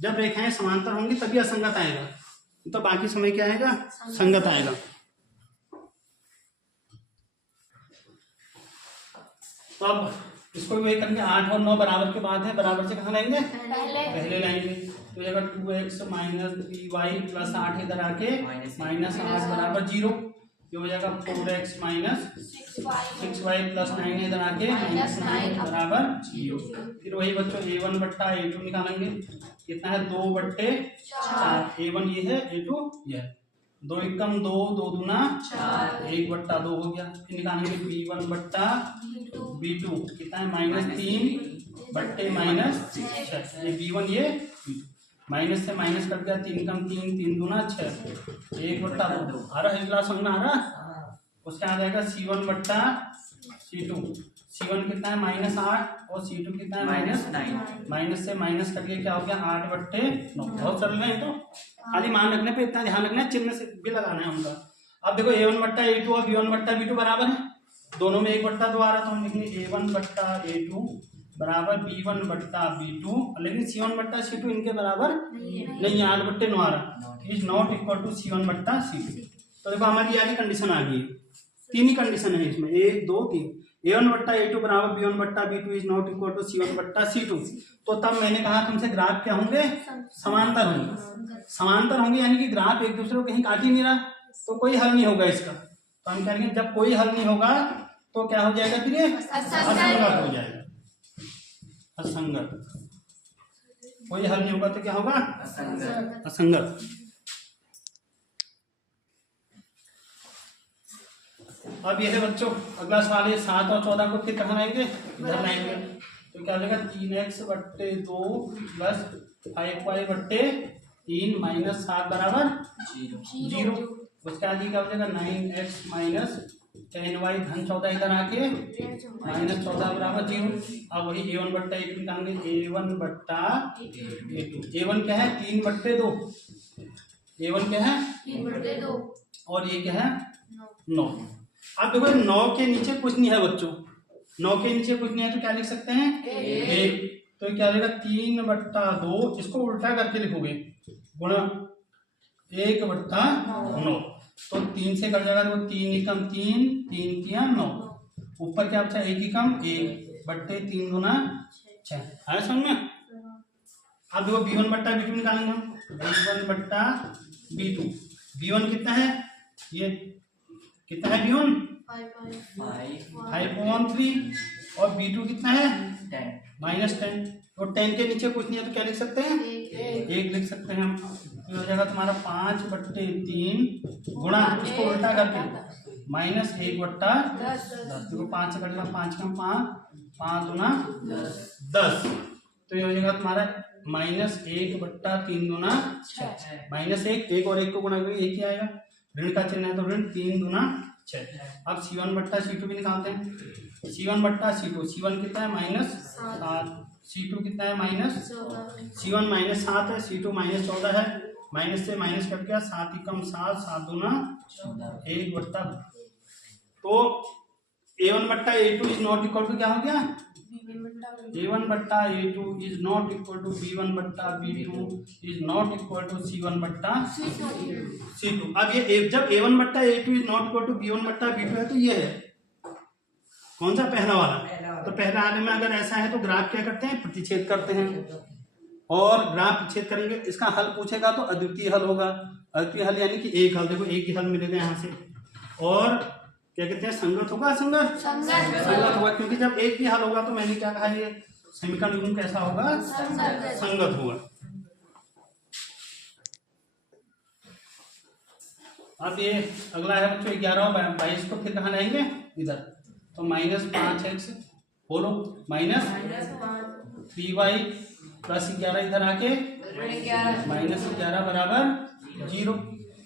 जब रेखाएं समांतर होंगी तभी असंगत आएगा तो बाकी समय क्या आएगा संगत आएगा। तो अब इसको भी वही करेंगे 8 और 9 बराबर के बाद है बराबर से कहाँ लाएंगे पहले लाएंगे तो अगर 2x - 3y + 8 इधर आके -8 बराबर 0 ये हो जाएगा 4x - 6y + 9 इधर आके -9 बराबर 0। फिर वही बच्चों A1/A2 निकालेंगे कितना है 2/4 A1 ये है A2 ये है 2 एकम 2 2 दूना 4 1/2 हो गया। फिर निकालेंगे B1/B2 कितना है -3/-6 ये B1 ये माइनस से माइनस कट गया 3 कम 3 3 दूना 6 1/2 आ रहा है क्लास समझ में आ रहा। उसके बाद आएगा C1/C2 C1 कितना है -8 और C2 कितना है -9 माइनस से माइनस कट गया क्या हो गया 8/9 बहुत सरल है तो खाली मान रखने पे इतना ध्यान रखना है चिन्ह से भी लगाना है उनका। अब देखो A1/A2 और B1/B2 बराबर है दोनों में 1/2 आ रहा तो हम लिखेंगे A1/A2 बराबर B1/B2 लेकिन C1/C2 इनके बराबर नहीं है 8/9 आ रहा is not equal to C1/C2। तो देखो हमारी यानी कंडीशन आ गई तीन ही कंडीशन है इसमें 1 2 3 A1 बट्टा A2 बराबर B1 बट्टा B2 is not equal to C1 बट्टा C2। तो तब मैंने कहा तुमसे ग्राफ क्या होंगे, समांतर होंगे। समांतर होंगे यानी कि ग्राफ एक दूसरे को कहीं काट ही नहीं रहा, तो कोई हल नहीं होगा इसका। तो हम कहेंगे जब कोई हल नहीं होगा तो क्या हो जाएगा, फिर ये असंगत हो जाएगा। असंगत, कोई हल नहीं होगा तो क्या होगा, असंगत। अब ये है बच्चों अगला सवाल है 7 और 14 को फिर कहाँ लाएंगे, इधर लाएंगे। तो क्या हो जाएगा 3x बट्टे 2 प्लस 5y बट्टे 3 माइनस 7 बराबर 0। उसके आगे क्या हो जाएगा 9x माइनस 10y धन 14 इधर आके माइनस 14 बराबर 0। अब वही A1 बट्टा A2 निकालेंगे, A1 बट्टा A2। A1 क्या है 3 बट्टे 2, A1 क्या है 3 बट्टे 2 और ये क्या है 9। अब देखो 9 के नीचे कुछ नहीं है बच्चों, 9 के नीचे कुछ नहीं है तो क्या लिख सकते हैं 1। तो क्या लिखा 3 बट्टा 2, इसको उल्टा करके लिखोगे गुणा 1 बट्टा 9। तो 3 से कट जाएगा, तो 3 ही कम 3, 3 किया 9, ऊपर क्या बचा 1 ही कम 1 बट्टे 3 गुना 6। आया समझ में। अब देखो B1 बट्टा B2 निकालेंगे हम, B1 बट्टा B2। B1 कितना है, ये कितना है B1 5/3 और B2 कितना है -10। तो 10 के नीचे कुछ नहीं है तो क्या लिख सकते हैं 1 लिख सकते हैं हम। तो हो जाएगा तुम्हारा 5/3 गुणा इसको उल्टा करके -1 बट्टा 10। देखो 5 से कटेगा 5 का 5 गुना 10। तो ये हो जाएगा तुम्हारा -1 बट्टा 3 गुना 6। -1 और 1 को गुणा करेंगे 1 ही आएगा, ऋण का चिन्ह है तो ऋण 3 गुना 6। अब C1 बट्टा C2 भी निकालते हैं। C1 बट्टा C2, C1 कितना है -7, C2 कितना है C1 -7 है, C2 -14 है, माइनस से माइनस कट गया 7 ही कम 7, 7 दूना 1 बट्टा। तो A1 बट्टा A2 is not equal to क्या हो गया, A1 बट्टा A2 is not equal to B1 बट्टा B2 is not equal to C1 बट्टा C2। अब ये जब A1 बट्टा A2 is not equal to B1 बट्टा B2 है तो ये है कौन सा, पहला वाला। तो पहला वाले में अगर ऐसा है तो ग्राफ क्या करते हैं, प्रतिच्छेद करते हैं, और ग्राफ प्रतिच्छेद करेंगे। इसका हल पूछेगा तो अद्वितीय हल होगा। अद्वितीय हल यानी कि एक हल, देखो एक ही हल मिलेगा यहाँ से। और क्या कहते हैं, संगत होगा, असंगत, संगत होगा, क्योंकि जब एक ही हल होगा तो मैंने क्या कहा, ये समीकरण युग्म कैसा होगा, संगत होगा। अब ये अगला है बच्चों 11 और 22 को फिर कहाँ लाएंगे, इधर। तो -5x बोलो -3y प्लस 11 इधर आके -11 बराबर 0।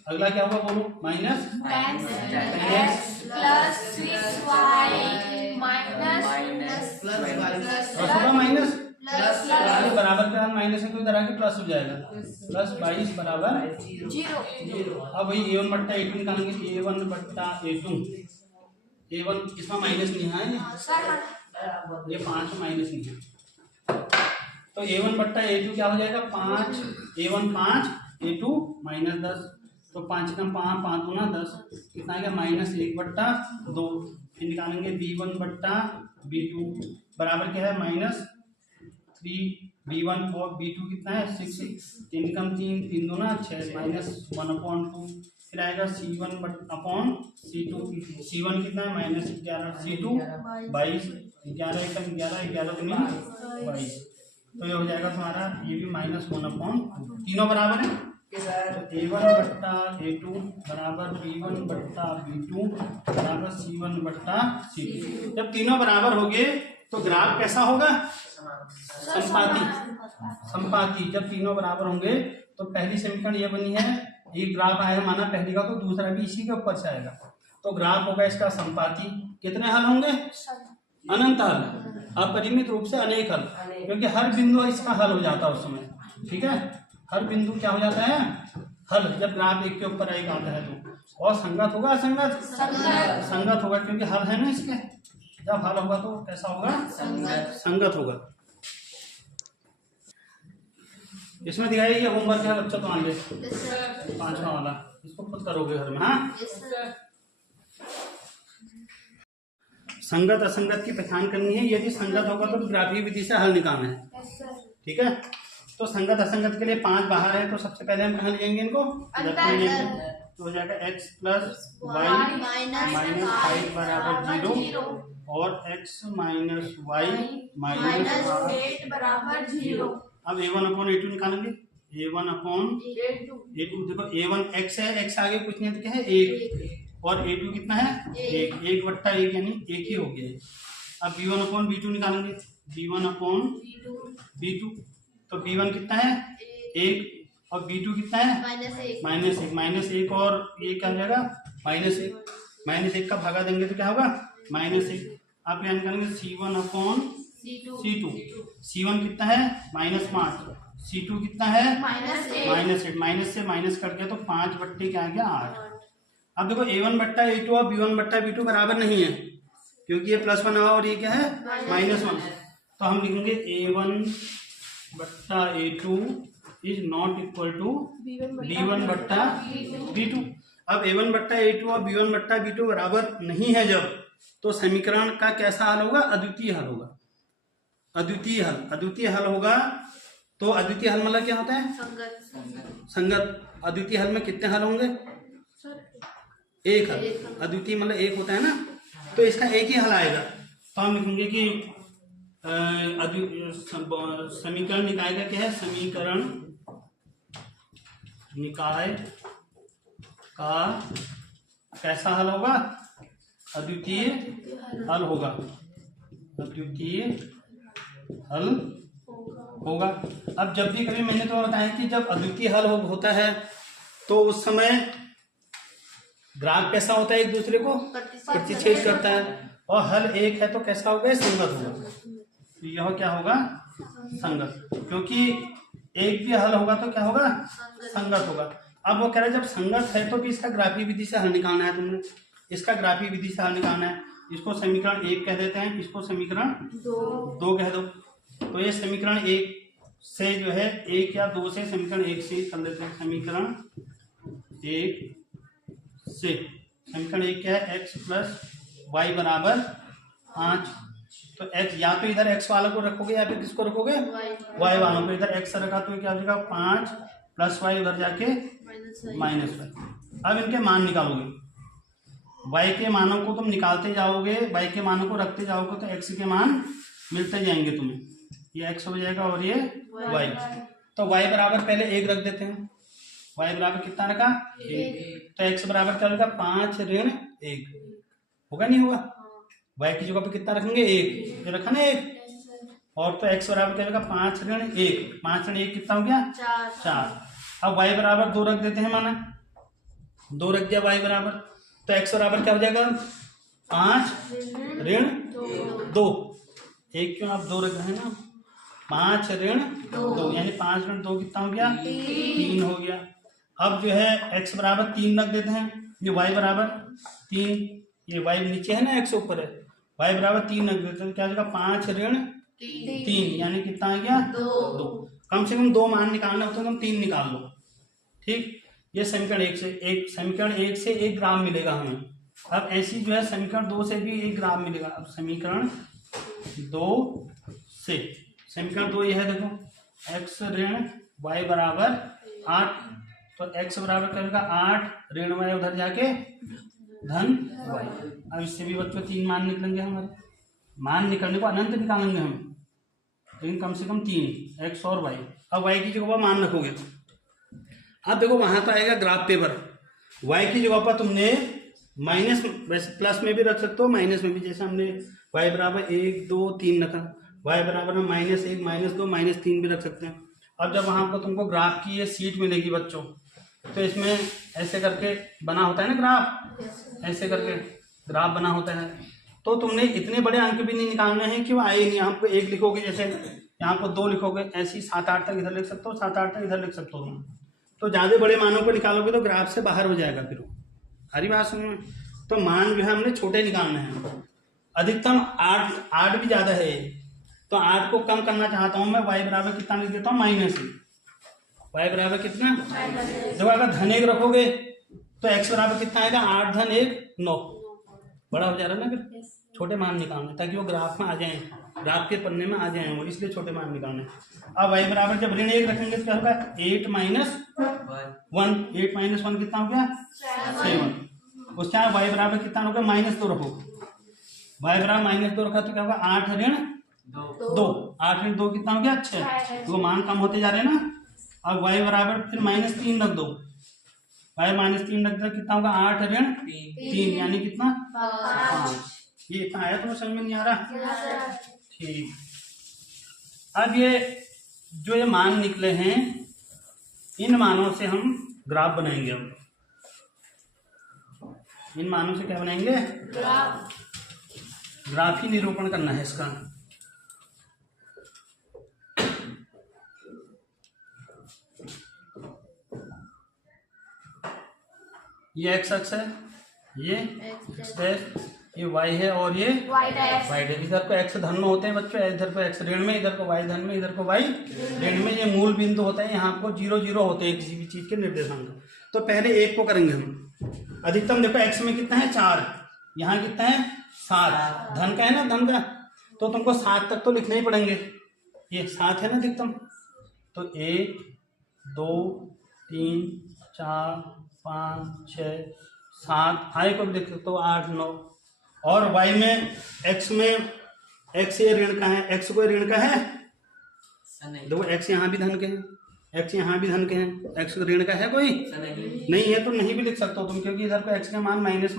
अगला क्या होगा बोलो, -10x प्लस 6y माइनस बराबर का माइनस है तो इधर आके प्लस हो जाएगा, प्लस 22 बराबर 0। अब वही A1 बट्टा A2 निकालेंगे, A1 बट्टा A2, A1 इसमें माइनस नहीं है, ये 5 में माइनस नहीं है। तो A1 बट्टा A2 क्या हो जाएगा 5, A1 5, A2 -10। तो 5 का 5 गुना 10 कितना आ गया -1 बट्टा 2। फिर निकालेंगे B1 बट्टा B2 बराबर क्या है -3 B1 और B2 कितना है 6, 3 कम 3, 3 दूना 6 -1/2। फिर आएगा C1 अपॉन C2, C1 कितना है -11, C2 22, 11 कम 11, 11 दूनी 22। तो ये हो जाएगा तुम्हारा ये भी -1/2, तीनों बराबर है। तो A1 बट्टा A2 बराबर B1 बट्टा B2 बराबर C1 बट्टा C2। जब तीनों बराबर हो गए तो ग्राफ कैसा होगा, संपाती। संपाती जब तीनों बराबर होंगे तो पहली समीकरण ये बनी है, एक ग्राफ आया माना पहली का, तो दूसरा भी इसी के ऊपर से आएगा। तो ग्राफ होगा इसका संपाती। कितने हल होंगे, अनंत हल, अपरिमित रूप से अनेक हल, क्योंकि हर बिंदु इसका हल हो जाता है उस समय। ठीक है, हर बिंदु क्या हो जाता है हल, जब ग्राफ एक के ऊपर एक आता है तो। और संगत होगा, असंगत, संगत होगा, क्योंकि हल है ना इसके। जब हल होगा तो कैसा होगा, संगत होगा। इसमें दिखाई ये होमवर्क है बच्चों, तो आगे 5वां वाला, इसको खुद करोगे घर में। हाँ संगत असंगत की पहचान करनी है। यदि संगत होगा तो ग्राफीय विधि से हल निकालना है। ठीक है, तो संगत असंगत के लिए 5 बाहर है, तो सबसे पहले हम कहाँ लेंगे इनको, तो हो जाएगा x प्लस वाई माइनस 5 बराबर 0 और x माइनस वाई माइनस 8 बराबर 0। अब a1 अपॉन a2 निकालेंगे। a1 अपॉन a2, देखो a1 x है, x आगे कुछ नहीं है तो क्या है 1, और a2 कितना है 1, 1/1 यानी 1 ही हो गया है। अब b1 अपॉन b2 निकालेंगे। b1 अपॉन b2, तो b1 कितना है 1 और b2 कितना है -1 और ये क्या हो जाएगा -1 का भागा देंगे तो क्या होगा -1। आप यहाँ निकालेंगे c1 अपॉन c2, c1 कितना है -5, c2 कितना है -8, माइनस से माइनस कट गया तो 5/, क्या आ गया 8। अब देखो a1/a2 और b1/b2 बराबर नहीं है, क्योंकि ये +1 हुआ और ये क्या है -1, तो हम लिखेंगे a1/a2 is not equal to b1/b2। अब a1/a2 और b1/b2 बराबर नहीं है जब, तो समीकरण का कैसा हल होगा, अद्वितीय हल होगा। अद्वितीय हल होगा, तो अद्वितीय हल मतलब क्या होता है, संगत। अद्वितीय हल में कितने हल होंगे, एक हल। अद्वितीय मतलब एक होता है ना, तो इसका एक ही हल आएगा। तो हम लिखेंगे कि समीकरण निकाय का क्या है, समीकरण निकाय का कैसा हल होगा, अद्वितीय हल होगा। अद्वितीय हल होगा। अब जब भी कभी मैंने तो बताया कि जब अद्वितीय हल होता है तो उस समय ग्राफ कैसा होता है, एक दूसरे को प्रतिच्छेद करता है, और हल एक है तो कैसा होगा, संगत होगा। तो यह क्या होगा, संगत, क्योंकि एक भी हल होगा तो क्या होगा, संगत होगा। अब वो कह रहे हैं जब संगत है तो भी इसका ग्राफीय विधि से हल निकालना है। तुमने इसका ग्राफीय विधि से हल निकालना है। इसको समीकरण 1 कह देते हैं, इसको समीकरण 2 कह दो। तो ये समीकरण 1 से जो है 1 या 2 से समीकरण 1 से कर लेते हैं। समीकरण 1 से समीकरण 1 क्या है, x प्लस वाई बराबर 5। तो x या तो इधर x वालों को रखोगे या फिर किसको रखोगे, y वालों को। इधर x रखा तो क्या हो जाएगा 5 प्लस वाई, उधर जाके -y। अब इनके मान निकालोगे, y के मानों को तुम निकालते जाओगे, y के मानों को रखते जाओगे तो x के मान मिलते जाएंगे तुम्हें। ये x हो जाएगा और ये y। तो y बराबर पहले 1 रख देते हैं। y बराबर कितना रखा 1, तो x बराबर क्या होगा 5 ऋण 1 होगा, नहीं होगा। y की जगह पे कितना रखेंगे 1, ये रखा ना 1, और तो x बराबर क्या होगा 5 ऋण 1, 5 ऋण 1 कितना हो गया 4। अब y बराबर 2 रख देते हैं, माना 2 रख दिया y बराबर, तो x बराबर क्या हो जाएगा 5 ऋण 2, 1 क्यों आप 2 रख रहे हैं ना, 5 ऋण 2 यानी 5 ऋण 2 कितना हो गया 3 हो गया। अब जो है x बराबर 3 रख देते हैं, ये y बराबर 3, ये y नीचे है ना x ऊपर है, y बराबर 3 रख देते हैं, क्या हो जाएगा 5 ऋण 3 यानी कितना आ गया 2। कम से कम 2 मान निकालना होता है, तुम 3 निकाल लो। ठीक, ये समीकरण 1 से 1 ग्राम मिलेगा हमें। अब ऐसी जो है समीकरण 2 से भी 1 ग्राम मिलेगा। अब समीकरण 2 से समीकरण 2 ये है, देखो x ऋण y बराबर 8, तो x बराबर करेगा 8 ऋण y, उधर जाके धन y। अब इससे भी बच्चों 3 मान निकलेंगे हमारे। मान निकलने को अनंत निकालेंगे हम, लेकिन कम से कम 3 x और y। अब y की जगह पर मान रखोगे। अब देखो वहां तो आएगा ग्राफ पेपर, y की जगह पर तुमने माइनस, प्लस में भी रख सकते हो माइनस में भी, जैसे हमने y बराबर 1 2 3 रखा, y बराबर में -1 -2 -3 भी रख सकते हैं। अब जब वहां पर तुमको ग्राफ की ये सीट मिलेगी बच्चों, तो इसमें ऐसे करके बना होता है ना ग्राफ, ऐसे करके ग्राफ बना होता है। तो तुमने इतने बड़े अंक भी नहीं निकालने हैं कि वो आए नहीं। यहाँ पे 1 लिखोगे, जैसे यहाँ पर 2 लिखोगे, ऐसे 7-8 तक इधर लिख सकते हो, 7-8 तक इधर लिख सकते हो तुम। तो ज्यादा बड़े मानों को निकालोगे तो ग्राफ से बाहर हो जाएगा फिर। हरी बात सुनो, तो मान जो है हमने छोटे निकालने हैं। अधिकतम 8 भी ज्यादा है, तो 8 को कम करना चाहता हूं मैं। y बराबर कितना लिख देता हूँ -1, y बराबर कितना, जब अगर धन 1 रखोगे तो x बराबर कितना आएगा 8 धन 1 9, बड़ा हो जा रहा है ना फिर। छोटे मान निकालने ताकि वो ग्राफ में आ जाए, ग्राफ के पन्ने में आ जाए वो, इसलिए छोटे मान निकालने। अब y बराबर जब ऋण 1 रखेंगे तो क्या होगा 8 माइनस 1, 8 माइनस 1 कितना हो गया 7। उसके बाद y बराबर कितना हो गया -2 रखो, y बराबर -2 रखा तो क्या होगा 8 ऋण 2, 8 ऋण 2 कितना हो गया 6, वो मान कम होते जा रहे हैं ना। अब y बराबर फिर -3 रख दो, y -3 रख दो कितना होगा 8 ऋण 3 यानी कितना 5। ये इतना आया तो समझ में नहीं आ रहा? ठीक। अब ये जो ये मान निकले हैं इन मानों से हम ग्राफ बनाएंगे। अब इन मानों से क्या बनाएंगे? ग्राफ ही निरूपण करना है इसका। ये एक्स अक्ष है, ये एक्स डैश, ये y है और ये y डैश। इधर को x धन में होते हैं बच्चों, इधर को x ऋण में, इधर को y धन में, इधर को y ऋण में। ये मूल बिंदु होता है, यहाँ को 0 0 होते हैं किसी भी चीज के निर्देशांक। तो पहले एक को करेंगे हम। अधिकतम देखो x में कितना है 4, यहाँ कितना है 7, धन का है ना, धन का, तो तुमको 7 तक तो लिखने ही पड़ेंगे। ये 7 है ना अधिकतम, तो 1 2 3 4 5 6 7, हाई को भी देख सकते हो 8 9। और y में x में x ये ऋण का है, x कोई ऋण का है देखो, x यहाँ भी धन के हैं, x यहाँ भी धन के हैं, x ऋण का है कोई नहीं है, तो नहीं भी लिख सकते हो तुम, क्योंकि इधर को x का मान -1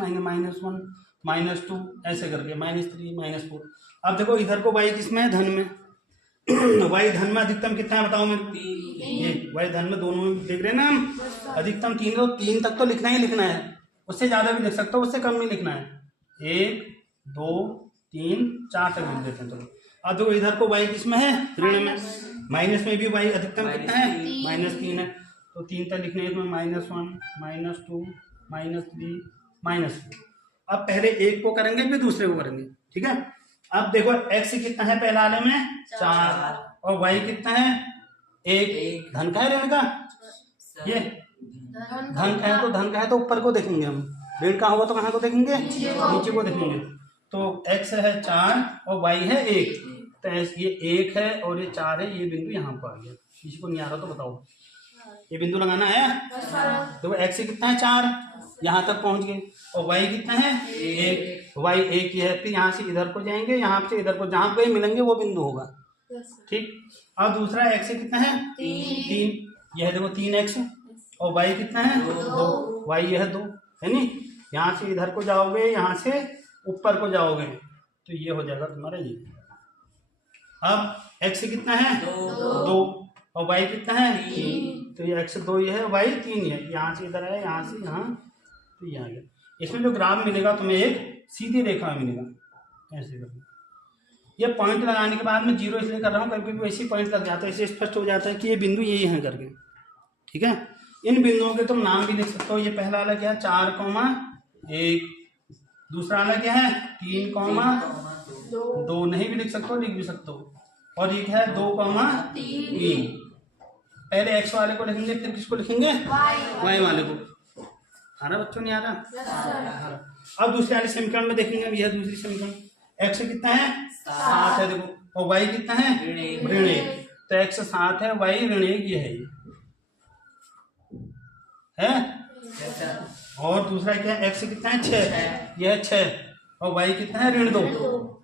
-2 ऐसे करके -3 -4। अब देखो इधर को y किसमें है धन में y धन में अधिकतम कितना है बताओ मेरे को? ये y धन में दोनों में देख रहे हैं ना हम, अधिकतम 3, तो 3 तक तो लिखना ही लिखना है, उससे ज्यादा भी लिख सकते हो, उससे कम नहीं लिखना है। 1 2 3 4 तक लिख देते हैं। चलो अब देखो इधर को y किसमें है ऋण में, माइनस में भी y अधिकतम कितना है -3 है, तो 3 तक लिखने में -1 -2 -3 -4। अब पहले एक को करेंगे फिर दूसरे को करेंगे, ठीक है। अब देखो x कितना है पहला वाले में 4 और y कितना है 1, धन का है ऋण का, ये धन का है, तो धन का है तो ऊपर को देखेंगे हम, ऋण का होगा तो कहाँ को देखेंगे नीचे को देखेंगे। तो x है 4 और y है 1, तो ये 1 है और ये 4 है, ये बिंदु यहाँ पर आ गया। किसी को नहीं आ रहा तो बताओ, ये बिंदु लगाना है। तो x कितना है 4, यहाँ तक पहुंच गए, और y कितना है 1, y 1 ही है। फिर यहाँ से इधर को जाएंगे, यहाँ से इधर को, जहाँ पे मिलेंगे वो बिंदु होगा, ठीक। अब दूसरा x कितना है 3, यह देखो 3x, और y कितना है 2, y यह 2 है नी। यहाँ से इधर को जाओगे, यहाँ से ऊपर को जाओगे, तो ये हो जाएगा तुम्हारा ये। अब x कितना है 2 और y कितना है 3, तो ये x 2 ये है, y 3 है। यहाँ से इधर है, यहाँ से यहाँ, तो ये आ गया। इसमें जो ग्राफ मिलेगा तुम्हें एक सीधी रेखा मिलेगा, ऐसे करके। ये पॉइंट लगाने के बाद में 0 इसलिए कर रहा हूँ क्योंकि वैसे पॉइंट लग जाता है, इससे स्पष्ट हो जाता है कि ये बिंदु यही है करके, ठीक है। इन बिंदुओं के तुम नाम भी लिख सकते हो। ये पहला वाला क्या है 4,1, दूसरा वाला क्या है 3,2, नहीं भी लिख सकते हो, लिख भी सकते हो। और ये क्या है 2,3। पहले x वाले को लिखेंगे, फिर किसको लिखेंगे y वाले को। आ रहा बच्चों, नहीं आ रहा? अब दूसरे वाले समीकरण में देखेंगे, यह दूसरी समीकरण, x कितना है 7 है देखो, और y कितना है ऋण 1, तो x 7 है, y ऋण 1 ये है। और दूसरा क्या है x कितना है 6, यह 6, और y कितना है ऋण 2,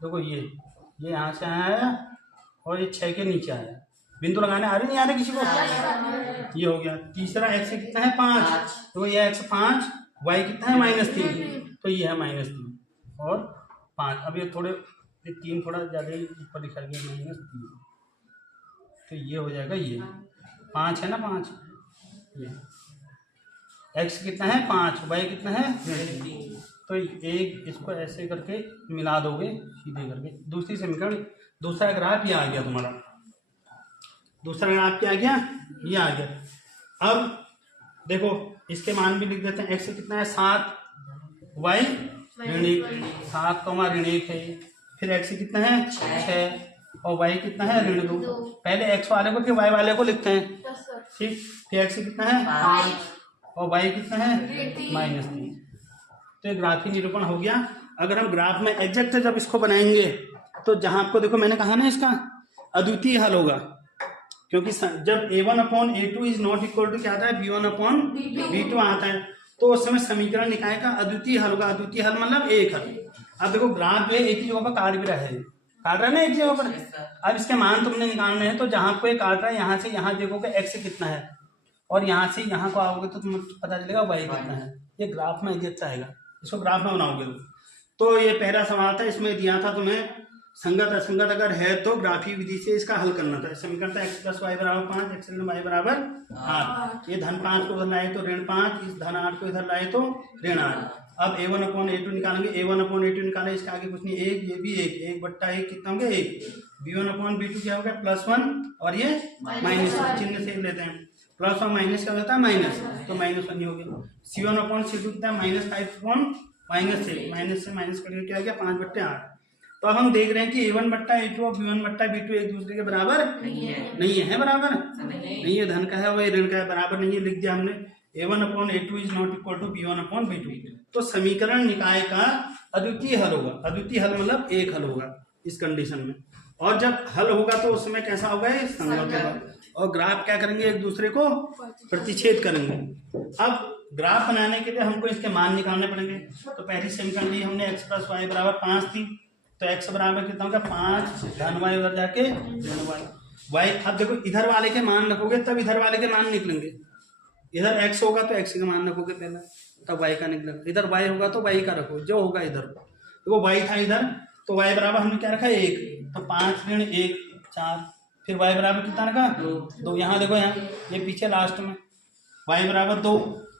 देखो ये यहाँ से आया और ये 6 के नीचे आया। बिंदु लगाने आ रहे नहीं आ रहे किसी को? ये हो गया। तीसरा x कितना है 5, तो ये x 5, y कितना है -3, तो ये है -3 और 5। अब ये थोड़े, ये 3 थोड़ा ज्यादा ही ऊपर लिखा गया -3, तो ये हो जाएगा, ये 5 है ना 5, ये x कितना है 5, y कितना है 3, तो एक इसको ऐसे करके मिला दोगे सीधे करके। दूसरी समीकरण, दूसरा ग्राफ ये आ गया तुम्हारा, दूसरा ग्राफ क्या आ गया, ये आ गया। अब देखो इसके मान भी लिख देते हैं। x कितना है 7, y ऋण 1, 7 ऋण 1 है। फिर x कितना है 6 और y कितना है ऋण 2। पहले x वाले को फिर y वाले को लिखते हैं, ठीक। फिर x कितना है 5 और y कितना है -3, तो ये ग्राफी निरूपण हो गया। अगर हम ग्राफ में एग्जैक्ट जब इसको बनाएंगे तो जहां आपको देखो मैंने कहा ना इसका अद्वितीय हल होगा, क्योंकि जब a1/a2 is not equal to क्या आता है b1/b2 आता है, तो उस समय समीकरण निकाय का अद्वितीय हल होगा। अद्वितीय हल मतलब एक हल। अब देखो ग्राफ पे एक ही जगह पर काट भी रहा है, काट रहा है ना एक जगह पर। अब इसके मान तुमने निकालने हैं, तो जहां पे काट रहा है यहाँ से यहाँ देखोगे x कितना है, और यहाँ से यहाँ को आओगे तो तुम्हें पता चलेगा y कितना है। ये ग्राफ में एग्जैक्ट आएगा, इसको ग्राफ में बनाओगे तो ये पहला सवाल था, इसमें दिया था तुम्हें संगत असंगत अगर है तो ग्राफीय विधि से इसका हल करना था। समीकरण था x + y = 5, x ऋण y = 8। ये धन 5 को उधर लाए तो ऋण 5, इस धन 8 को इधर लाए तो ऋण 8। अब a1/a2 निकालेंगे, a1/a2 निकाले, इसके आगे कुछ नहीं, 1, ये भी 1, 1/1 कितना हो गया 1। b1/b2 क्या हो गया +1, और ये माइनस चिन्ह से लेते हैं, प्लस और माइनस क्या होता है माइनस, तो -1 ही हो गया। c1/c2 कितना है -5/-6, माइनस से माइनस करके क्या आ गया 5/8। तो अब हम देख रहे हैं कि a1/a2 और b1/b2 एक दूसरे के बराबर नहीं है बराबर नहीं है, धन का है वही ऋण का है, बराबर नहीं है, लिख दिया हमने a1/a2 is not equal to b1/b2। तो समीकरण निकाय का अद्वितीय हल होगा। अद्वितीय हल मतलब एक हल होगा इस कंडीशन में, और जब हल होगा तो उस समय कैसा होगा ये संगत होगा। और ग्राफ क्या करेंगे, एक दूसरे को प्रतिच्छेद करेंगे। अब ग्राफ बनाने के लिए हमको इसके मान निकालने पड़ेंगे। तो पहली समीकरण ली हमने x + y = 5 थी, तो x बराबर कितना होगा 5, धन y उधर जाके ऋण y। अब देखो इधर वाले के मान रखोगे तब इधर वाले के मान निकलेंगे। इधर x होगा तो x का मान रखोगे पहले, तब y का निकलेगा। इधर y होगा तो y का रखो, जो होगा इधर। तो वो y था इधर, तो y बराबर हमने क्या रखा 1, तो 5 ऋण 1 4, फिर y बराबर कितना रखा 2। यहाँ देखो, यहाँ ये पीछे लास्ट में y बराबर 2,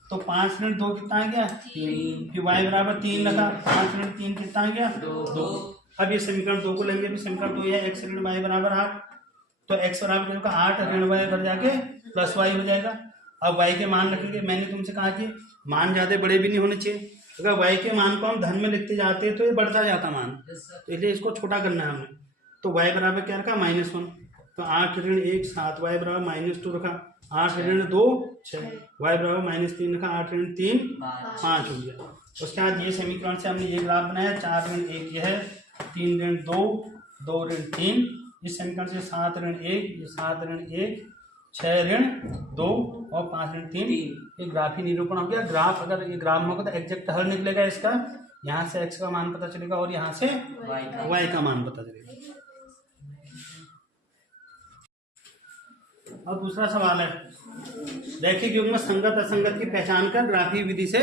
तो 5 ऋण 2 कितना आ गया 3, फिर y बराबर 3 रखा, 5 ऋण 3 कितना आ गया 2। अब ये समीकरण 2 को लेंगे, समीकरण 2 है x ऋण y = 8, तो x बराबर 8 ऋण y उधर जाके प्लस y हो जाएगा। अब y के मान रखेंगे, मैंने तुमसे कहा कि मान ज्यादा बड़े भी नहीं होने चाहिए, अगर y के मान को हम धन में लिखते जाते हैं तो ये बढ़ता जाता मान, तो इसलिए इसको छोटा करना है हमने। तो y बराबर क्या रखा -1, तो 8 ऋण 1 7, y बराबर -2 रखा, 8 ऋण 2 6, y बराबर -3 रखा, 8 ऋण 3 5 हो गया। उसके बाद ये समीकरण से हमने ये ग्राफ बनाया, 4 ऋण 1 यह है, 3 ऋण 2 2 ऋण 3, इस समीकरण से 7 ऋण 1 ये 7 ऋण 1 6 ऋण 2 और 5 ऋण 3, ये ग्राफी निरूपण हो गया। ग्राफ अगर ये ग्राफ होगा तो एग्जैक्ट हल निकलेगा इसका, यहाँ से x का मान पता चलेगा और यहाँ से y का मान पता चलेगा। अब दूसरा सवाल है, रैखिक युग्म संगत असंगत की पहचान कर ग्राफीय विधि से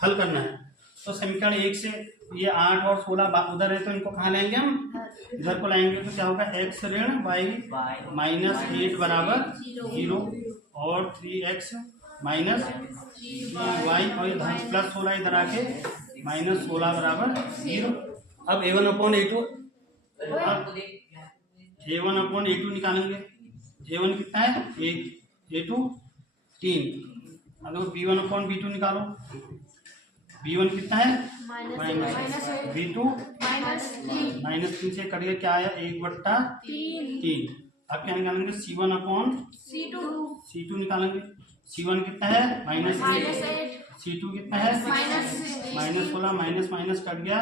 हल करना है। तो समीकरण 1 से ये 8 और 16 उधर है, तो इनको कहाँ लाएंगे हम, इधर को लाएंगे, तो क्या होगा x ऋण y -8 = 0 और 3x -y और प्लस 16 इधर आके -16 = 0। अब a1/a2 निकालेंगे, a1 कितना है 1, a2 3। अब देखो b1/b2 निकालो, b1 कितना है -b2 -3 से करिए क्या आया 1/3। अब क्या निकालेंगे c1/c2 निकालेंगे, c1 कितना है -8, c2 कितना है -16, माइनस माइनस कट गया,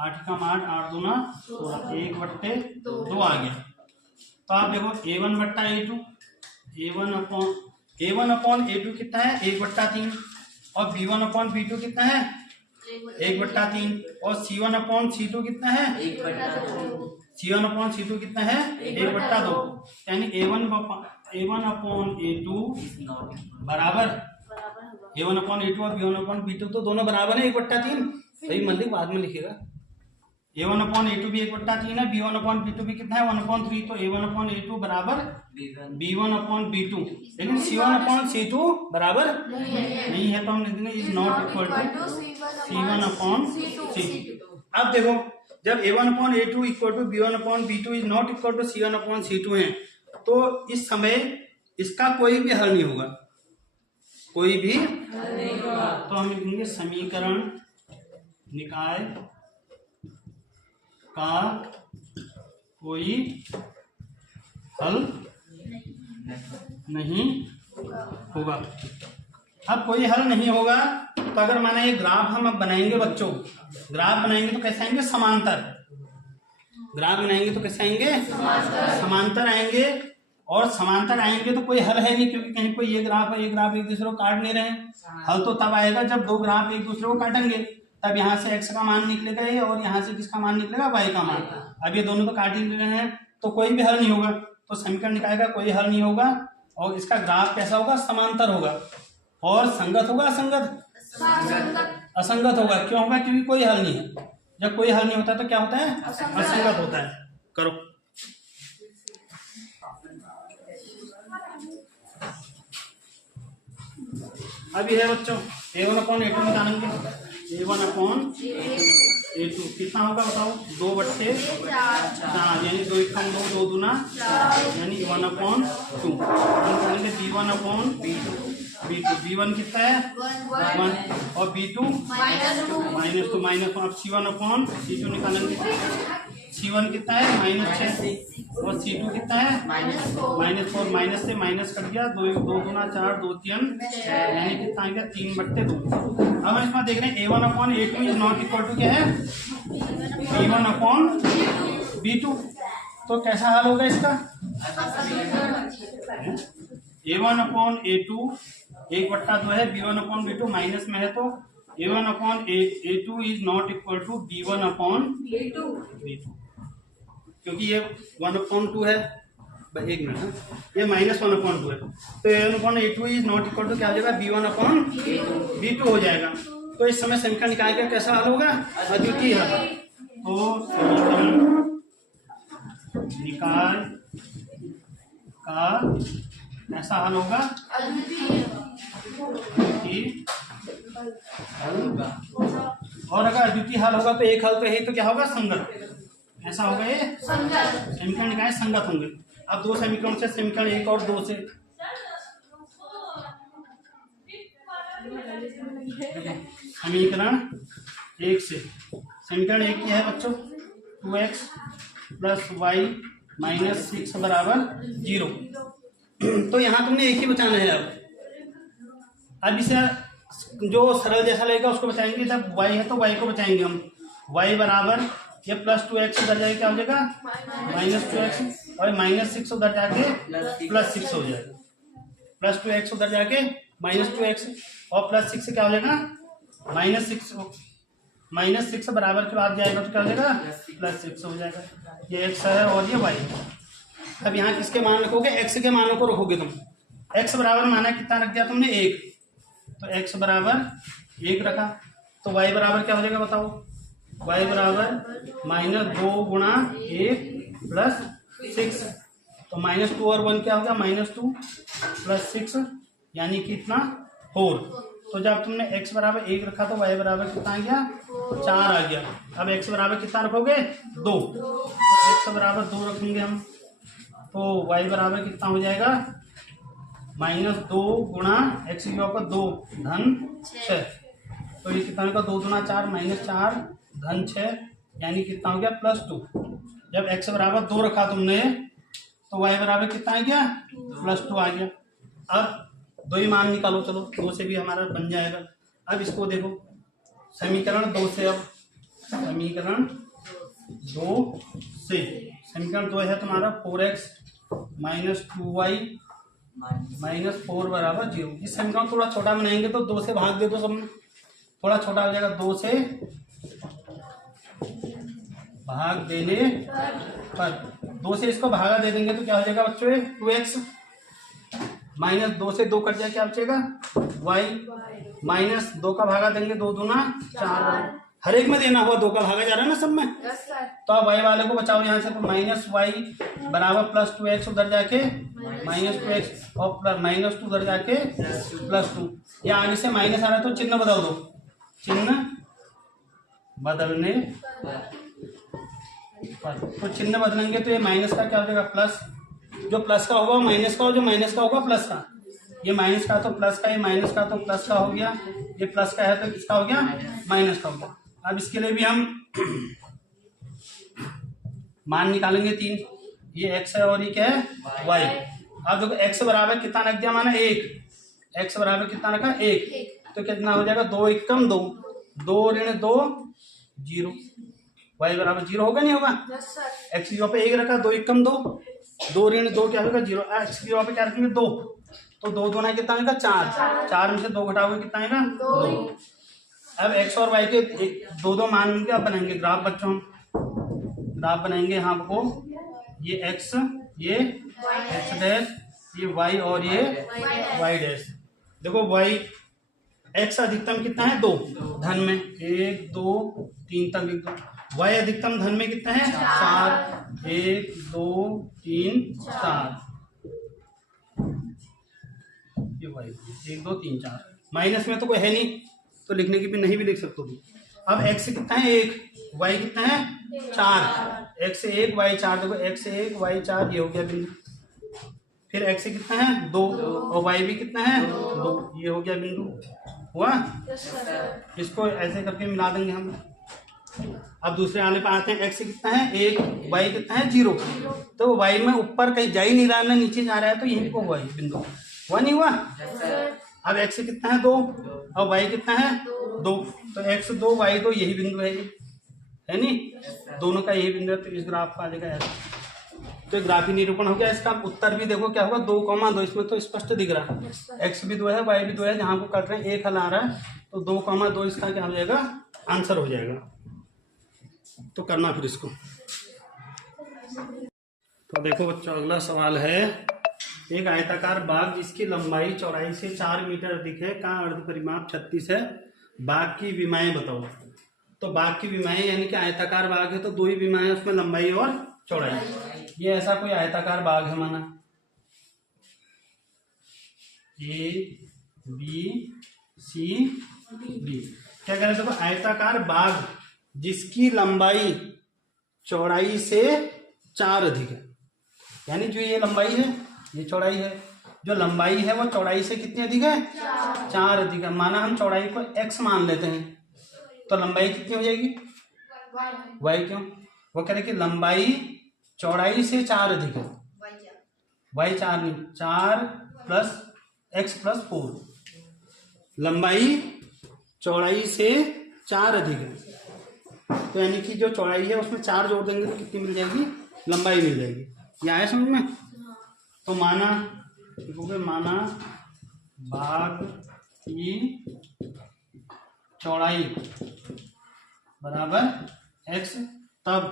8 का 8 8 दूना 16, 1/2 आ गया। तो आप देखो a1/a2 कितना है 1/3, और b1/b2 कितना है 1/3, और c1/c2 कितना है c1/c2 कितना है 1/2, यानी a1/a2 बराबर a1/a2 और b1/b2 तो दोनों बराबर है 1/3। सही मतलब बाद में लिखेगा, a1/a2 भी 1/3 है, b1/b2 भी कितना है 1/3, तो a1/a2 बराबर b1/b2, लेकिन c1/c2 बराबर नहीं है, तो हम लिख देंगे is not equal to c1/c2। अब देखो जब a1/a2 equal to b1/b2 is not equal to c1/c2 है, तो इस समय इसका कोई भी हल नहीं होगा, कोई भी तो हम लिखेंगे समीकरण निकाय का कोई हल नहीं होगा। अब कोई हल नहीं होगा तो अगर माना ये ग्राफ हम अब बनाएंगे बच्चों, ग्राफ बनाएंगे तो कैसे आएंगे? समांतर। ग्राफ बनाएंगे तो कैसे आएंगे? समांतर आएंगे। और समांतर आएंगे तो कोई हल है नहीं, क्योंकि कहीं कोई ये ग्राफ है, ये ग्राफ एक दूसरे को काट नहीं रहे। हल तो तब आएगा जब दो ग्राफ एक दूसरे को काटेंगे, तब यहाँ से x का मान निकलेगा ये, और यहाँ से किसका मान निकलेगा? y का मान। अब ये दोनों तो काट ही रहे हैं, तो कोई भी हल नहीं होगा। तो समीकरण निकालेगा, कोई हल नहीं होगा। और इसका ग्राफ कैसा होगा? समांतर होगा। और संगत होगा? असंगत? असंगत होगा। क्यों होगा? क्योंकि कोई हल नहीं है। जब कोई हल नहीं होता तो क्या होता है? असंगत होता है। करो। अभी है बच्चों A1/A2 निकालेंगे। A1/A2 कितना होगा बताओ? 2/4, यानी 2 × 2 2 दूना, यानी 1/2। निकालेंगे B1/B2। B1 कितना है? 1। और B2 -2। अब C1/C2 निकालेंगे। C1 कितना है? -6। और C2 कितना है? -4। माइनस से माइनस कट गया, 2 दूना 4, 2 3, यानी कितना आ गया? 3/2। अब इसमें देख रहे हैं A1/A2 is not equal to क्या है? B1/B2। तो कैसा हल होगा इसका? A1/A2 1/2 है, B1/B2 माइनस में है, तो A1/A2 is not equal to B1/B2, क्योंकि ये 1/2 है। एक मिनट, ये -1/2 है, तो A1/A2 is not equal to क्या हो जाएगा? B1/B2 हो जाएगा। तो इस समय समीकरण निकाल के कैसा हल होगा? अद्वितीय हल। तो समीकरण निकाल का ऐसा हल होगा और अगर अद्वितीय हल होगा तो एक हल तो है, तो क्या होगा? संगत। ऐसा होगा, ये समीकरण निकाय संगत होंगे। अब दो समीकरण से, समीकरण 1 और 2 से, समीकरण 1 से, समीकरण 1 क्या है बच्चों? 2x + y - 6 = 0। तो यहाँ तुमने एक ही बचाना है। अब इसे जो सरल जैसा लगेगा उसको बचाएंगे। जब y है तो y को बचाएंगे हम। y बराबर ये +2x उधर जाके क्या हो जाएगा? -2x, और -6 उधर जाके +6 हो जाएगा। +2x उधर जाके -2x, और +6 से क्या हो जाएगा? -6 बराबर के बाद जाएगा तो क्या हो जाएगा? +6 हो जाएगा। ये x है और ये y। अब यहाँ किसके मान रखोगे? x के मानों को रखोगे तुम। x बराबर माना कितना रख दिया तुमने? 1। तो x बराबर 1 रखा, तो y बराबर क्या हो जाएगा बताओ? y बराबर -2 × 1 + 6। तो -2 और 1 क्या हो गया? -2 + 6, यानी कि कितना? 4। तो जब तुमने x बराबर 1 रखा तो y बराबर कितना आ गया? 4 आ गया। अब x बराबर कितना रखोगे? 2। तो x बराबर 2 रखेंगे हम, तो y बराबर कितना हो जाएगा? -2 × x की पावर 2 धन 6। तो ये कितना होगा? 2 दूना 4, -4 धन 6, यानी कितना हो गया? +2। जब x बराबर 2 रखा तुमने तो y बराबर कितना आ गया? +2 आ गया। अब दो ही मान निकालो, चलो 2 से भी हमारा बन जाएगा। अब इसको देखो, समीकरण 2 से, अब समीकरण 2 से, समीकरण 2 है तुम्हारा 4x - 2y - 4 = 0। इस समीकरण थोड़ा छोटा बनाएंगे तो 2 से भाग दे दो, सब में थोड़ा छोटा हो जाएगा। 2 से भाग देने पर, 2 से इसको भागा दे देंगे तो क्या हो जाएगा बच्चों? 2x -2 से 2 कट जाए, क्या बचेगा? y -2 का भागा देंगे, 2 दूना 4। हर एक में देना हुआ, 2 का भागा जा रहा है ना सब में। तो अब y वाले को बचाओ यहाँ से, तो -y बराबर +2x उधर जाके -2x, और -2 उधर जाके +2। या आगे से माइनस आ रहा है तो चिन्ह बदल दो। चिन्ह बदलने पर, तो चिन्ह बदलेंगे तो ये माइनस का क्या हो जाएगा? प्लस। जो प्लस का होगा माइनस का, और जो माइनस का होगा प्लस का। ये माइनस का तो प्लस का, ये माइनस का तो प्लस का हो गया। ये प्लस का है तो किसका हो गया? माइनस का हो गया। अब इसके लिए भी हम मान निकालेंगे 3। ये x है और ये क्या है? y। अब देखो x बराबर कितना रख दिया? माना 1। x बराबर कितना रखा 1, तो कितना हो जाएगा 2 1 कम 2, 2 ऋण 2 0, y बराबर 0 होगा नहीं होगा। Yes sir. x की जगह पे 1 रखा, 2 1 कम 2, 2 ऋण 2 क्या होगा 0, x की जगह पे क्या रखेंगे 2, तो 2 2 ना कितना आएगा 4, 4 में से 2 घटाओगे कितना आएगा 2। अब x और y के दो दो मान मिलकर अब बनाएंगे ग्राफ बच्चों, हम ग्राफ बनाएंगे यहाँ आपको, ये x, ये x डैश, ये y और ये y डैश। देखो y x अधिकतम कितना है 2 धन में, 1 2 3 तक लिख दो, y अधिकतम धन में कितना है 4, 1 2 3 4, ये y 1 2 3 4, माइनस में तो कोई है नहीं तो लिखने की भी नहीं भी लिख सकते हो। अब x कितना है 1, y कितना है 4, x 1 y 4, देखो x 1 y 4 ये हो गया बिंदु, फिर x कितना है 2 और y भी कितना है 2, ये हो गया बिंदु हुआ। Yes sir. इसको ऐसे करके मिला देंगे हम। अब दूसरे वाले पे आते हैं, x कितना है 1, y कितना है 0, तो y में ऊपर कहीं जा ही नहीं रहा है ना नीचे जा रहा है, तो यहीं को हुआ ये बिंदु हुआ नहीं हुआ। अब x कितना है 2 और y कितना है 2, तो x 2 y 2 यही बिंदु है, ये है नहीं, दोनों का यही बिंदु है, तो इस ग्राफ का आ जाएगा ऐसा। तो ग्राफी निरूपण हो गया। इसका उत्तर भी देखो क्या होगा 2,2, इसमें तो स्पष्ट दिख रहा है, x भी 2 है y भी 2 है, जहां को कट रहे हैं 1 हल आ रहा है, तो 2,2 इसका क्या हो जाएगा आंसर हो जाएगा। तो करना फिर इसको। तो देखो बच्चों अगला सवाल है, एक आयताकार बाग जिसकी लंबाई चौड़ाई से 4 मीटर अधिक है का अर्ध परिमाप 36 है, बाग की विमाएं बताओ। तो बाग की विमाएं यानी कि आयताकार बाग है तो 2 ही विमाएं हैं उसमें, लंबाई और चौड़ाई। ये ऐसा कोई आयताकार बाग है माना A B C D, क्या कह रहे हैं देखो आयताकार बाग जिसकी लंबाई चौड़ाई से 4 अधिक है, यानी जो ये लंबाई है ये चौड़ाई है, जो लंबाई है वो चौड़ाई से कितनी अधिक है 4 अधिक है। माना हम चौड़ाई को x मान लेते हैं, तो लंबाई कितनी हो जाएगी y, क्यों वो कह रहे कि लंबाई चौड़ाई से 4 अधिक है, y 4 नहीं 4 प्लस x प्लस 4, लंबाई चौड़ाई से 4 अधिक है, तो यानी कि जो चौड़ाई है उसमें 4 जोड़ देंगे तो कितनी मिल जाएगी लंबाई मिल जाएगी। ये आया समझ में। तो माना माना बाग की चौड़ाई बराबर x, तब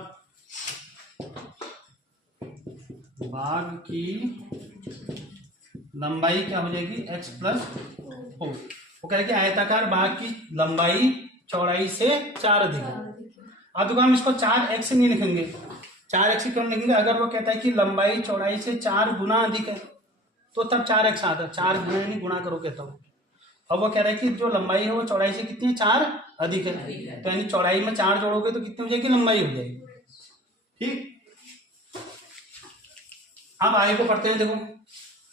बाग की लंबाई क्या हो जाएगी x प्लस 4। वो कह रहे कि आयताकार बाग की लंबाई चौड़ाई से 4 अधिक है। अब देखो हम इसको 4x से नहीं लिखेंगे, 4x क्यों लिखेंगे, अगर वो कहता है कि लंबाई चौड़ाई से 4 गुना अधिक है तो तब 4x आता है, 4 गुना नहीं गुणा करो कहता हूँ। अब वो कह रहा है कि जो लंबाई है वो चौड़ाई से कितनी है 4 अधिक है, तो यानी चौड़ाई में 4 जोड़ोगे तो कितनी हो जाएगी लंबाई हो जाएगी। ठीक, अब आगे को पढ़ते हैं। देखो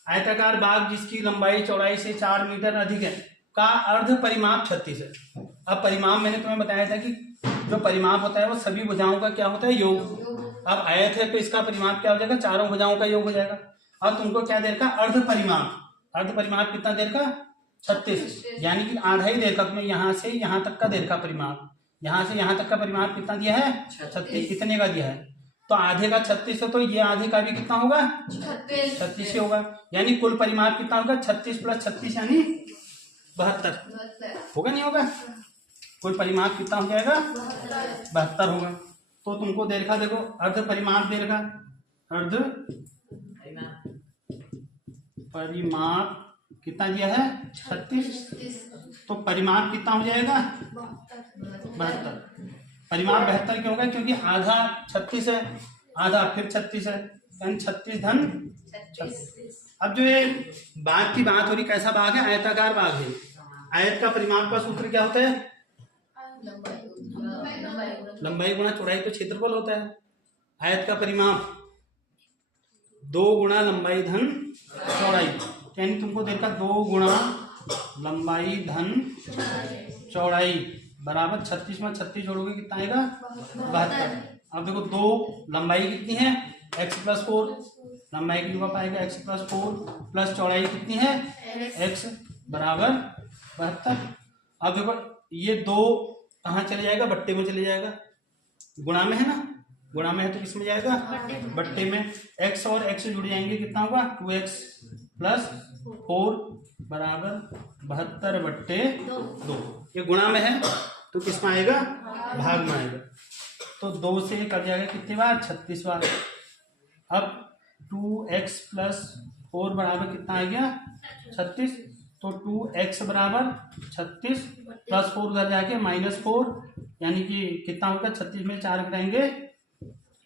आयताकार बाग जिसकी लंबाई चौड़ाई से 4 मीटर अधिक है का अर्ध परिमाप 36 है। अब परिमाप मैंने तुम्हें बताया था कि जो परिमाप होता है वो सभी भुजाओं का क्या होता है योग। अब आयत है तो इसका परिमाप क्या हो जाएगा, चारों भुजाओं का योग हो जाएगा। अब तुमको क्या देर का अर्ध परिमाप, अर्ध परिमाप कितना देर का 36, यानी कि आधा ही देर का, तुम्हें यहाँ से यहाँ तक का देर का परिमाप, यहाँ से यहाँ तक का परिमाप कितना दिया है 36, कितने का दिया है, तो आधे का 36 है, तो ये आधे का भी कितना होगा 36 ही होगा, यानी कुल परिमाप कितना होगा 36 प्लस 36 यानी 72 होगा नहीं होगा, कुल परिमाप कितना हो जाएगा 72 होगा। तो तुमको दे रखा देखो अर्ध परिमाप दे रखा, अर्ध परिमाप कितना दिया है 36, तो परिमाप कितना हो जाएगा 72। परिमाप 72 क्यों होगा, क्योंकि आधा 36 है, आधा फिर 36 है, यानी 36 धन 36। अब जो ये बाग की बात हो रही, कैसा बाग है, आयताकार बाग है। आयत का परिमाप का सूत्र क्या होता है, लंबाई गुणा चौड़ाई तो क्षेत्रफल होता है। आयत का परिमाप 2 गुणा लंबाई धन चौड़ाई, यानी तुमको देखा 2 गुणा लंबाई धन चौड़ाई बराबर 36 में 36 जोड़ोगे कितना आएगा 72। अब देखो 2 लंबाई कितनी है x प्लस 4, लंबाई की जगह पाएगा x प्लस 4 प्लस चौड़ाई कितनी है x, बराबर 72। अब देखो ये 2 कहाँ चले जाएगा, बट्टे में चले जाएगा, गुणा में है ना, गुणा में है तो किसमें जाएगा, बट्टे में। x और x जुड़ जाएंगे, कितना होगा 2x प्लस 4 बराबर 72/2। ये गुणा में है तो किसमें आएगा, भाग में आएगा। तो 2 से कट जाएगा कितने बार, 36 बार। अब 2x प्लस 4 बराबर कितना आ गया, 36। तो 2x बराबर 36 प्लस 4 उधर जाके -4, यानी कि कितना होगा, 36 में 4 घटाएंगे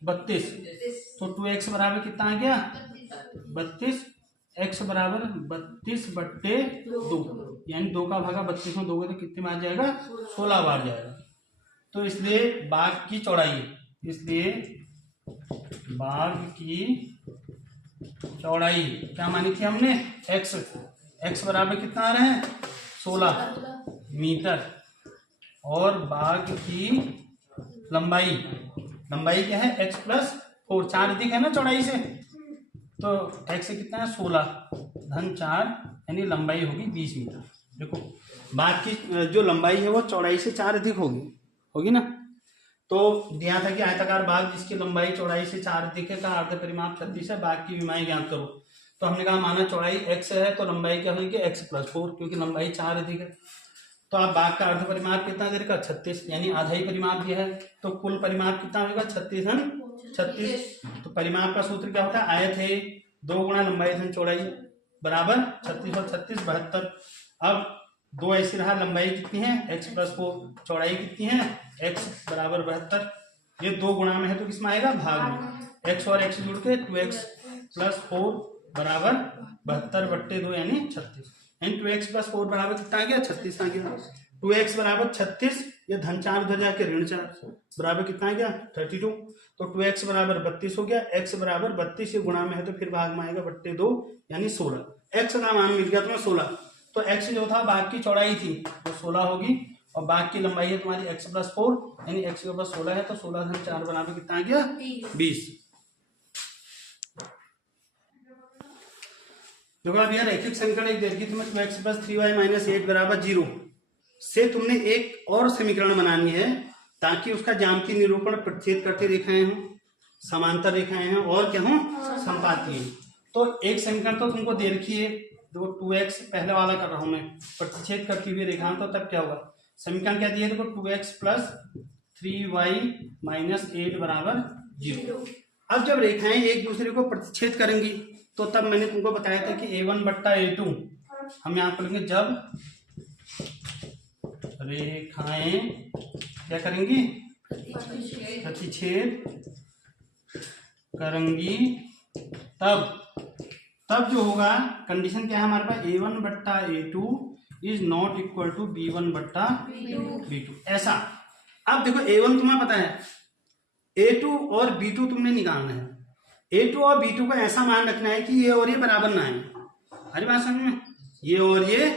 32। तो 2x बराबर कितना आ गया, 32। x बराबर 32/2, यानी 2 का भागा 32 में दोगे तो कितने बार जाएगा, 16 बार जाएगा। तो इसलिए बाघ की चौड़ाई, इसलिए बाघ की चौड़ाई क्या मानी थी हमने, x बराबर कितना आ रहा है, 16 मीटर। और बाघ की लंबाई क्या है, x प्लस 4, 4 अधिक है ना चौड़ाई से, तो x से कितना है 16 धन 4, यानी लंबाई होगी 20 मीटर। देखो बाघ की जो लंबाई है वो चौड़ाई से 4 अधिक होगी ना। तो दिया था कि आयताकार बाघ जिसकी लंबाई चौड़ाई से 4 अधिक है का अर्ध परिमाप 36 है, बाघ की विमाएं ज्ञात करो। तो हमने कहा माना चौड़ाई x है तो लंबाई क्या होगी, x प्लस 4, क्योंकि लंबाई 4 अधिक है। तो आप बाघ का अर्ध परिमाप कितना दे रखा, 36, यानी आधा ही परिमाप दिया है। तो कुल परिमाप कितना होगा, 36 धन 36। तो परिमाप का सूत्र क्या होता है, आयत है 2 गुणा लंबाई धन चौड़ाई बराबर 36 और 36 72। अब 2 ऐसी रहा, लंबाई कितनी है x प्लस 4, चौड़ाई कितनी है x बराबर 72। ये 2 गुणा में है तो किसमें आएगा, भाग में। x और x जुड़ के 2x प्लस 4 बराबर 72/2, यानी 36। यानी 2x प्लस 4 बराबर कितना आ गया, 36 आ गया। 2x बराबर 36, ये धन 4 उधर जाके ऋण 4 बराबर कितना आ गया, 32। तो 2x बराबर 32 हो गया, x बराबर 32, ये गुणा में है तो फिर भाग में आएगा 2 यानी 16। x का मान मिल गया तुम्हें 16। तो x जो था बाघ की चौड़ाई थी वो 16 होगी, और बाघ की लंबाई है तुम्हारी x प्लस 4, यानी x के ऊपर 16 है तो 16 धन 4 बराबर कितना आ गया, 20। देखो अब यार रैखिक समीकरण एक दे दी तुम्हें, 2x प्लस 3y माइनस 8 बराबर 0 से तुमने एक और समीकरण बनानी है ताकि उसका ज्यामितीय निरूपण प्रतिच्छेद करते रेखाएं हों, समांतर रेखाएं हैं और क्या हों, संपाती हैं। तो एक समीकरण तो तुमको दे रखी है, देखो 2x पहले वाला कर रहा हूं मैं, प्रतिच्छेद करती हुई रेखाएं, तो तब क्या होगा, समीकरण क्या दिया, देखो 2x प्लस 3y माइनस 8 बराबर 0। अब जब रेखाएं एक दूसरे को प्रतिच्छेद करेंगी तो तब मैंने तुमको बताया था कि a1/a2 हम यहाँ पर लेंगे, जब रेखाएं क्या करेंगी, प्रतिच्छेद करेंगी, तब जो होगा कंडीशन क्या है हमारे पास, a1/a2 is not equal to b1/b2, ऐसा। अब देखो a1 तुम्हें पता है, a2 और b2 तुमने निकालना है। a2 और b2 का ऐसा मान रखना है कि ये और ये बराबर ना आए। अरे बात समझ में, ये और ये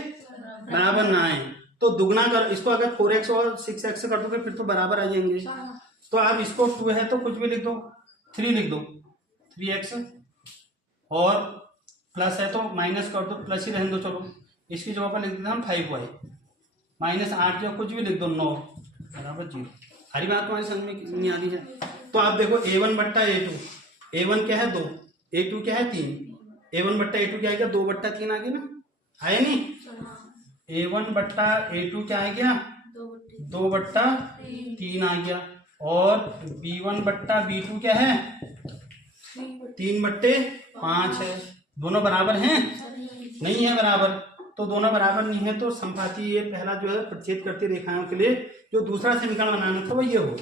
बराबर ना आए। तो दुगना कर इसको, अगर 4x और 6x कर दोगे फिर तो बराबर आ जाएंगे। तो आप इसको 2 है तो कुछ भी लिख दो, 3 लिख दो, 3x, और प्लस है तो माइनस कर दो, प्लस ही रहने दो, चलो इसकी जगह पर लिख देते हम 5y माइनस 8 या कुछ भी लिख दो, 9 बराबर 0। हरी बात तुम्हारी समझ में नहीं आ रही है। तो आप देखो a1/a2, a1 क्या है 2, a2 क्या है 3, a1/a2 क्या आ गया, 2/3 आ गया ना, आया नहीं, a1/a2 क्या आ गया, 2/3 आ गया, और b1/b2 क्या है 3/5 है। दोनों बराबर हैं, नहीं है बराबर, तो दोनों बराबर नहीं है तो संपाती, ये पहला जो है प्रतिच्छेद करती रेखाओं के लिए जो दूसरा समीकरण बनाना था वो ये हो।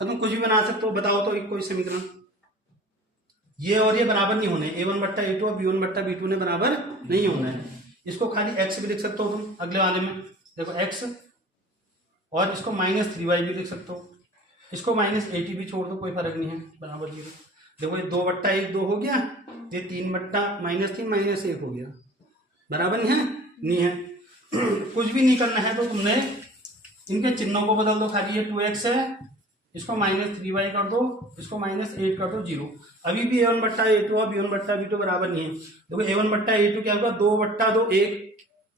तुम कुछ भी बना सकते हो, बताओ तो एक कोई समीकरण, ये और ये बराबर नहीं होने, a1/a2 और b1/b2 ने बराबर नहीं होना है। इसको खाली x भी लिख सकते हो तुम अगले वाले में, देखो x, और इसको -3y भी लिख सकते हो, इसको -80 भी छोड़ दो, कोई फर्क नहीं है, बराबर 0। देखो ये 2/1 2 हो गया, ये 3/-3 -1 हो गया, बराबर नहीं है। कुछ भी नहीं करना है तो तुमने इनके चिन्हों को बदल दो, खाली ये 2x है, इसको -3y कर दो, इसको -8 कर दो, 0। अभी भी a1/a2 और b1/b2 बराबर नहीं है। देखो a1/a2 क्या होगा, 2/2 1,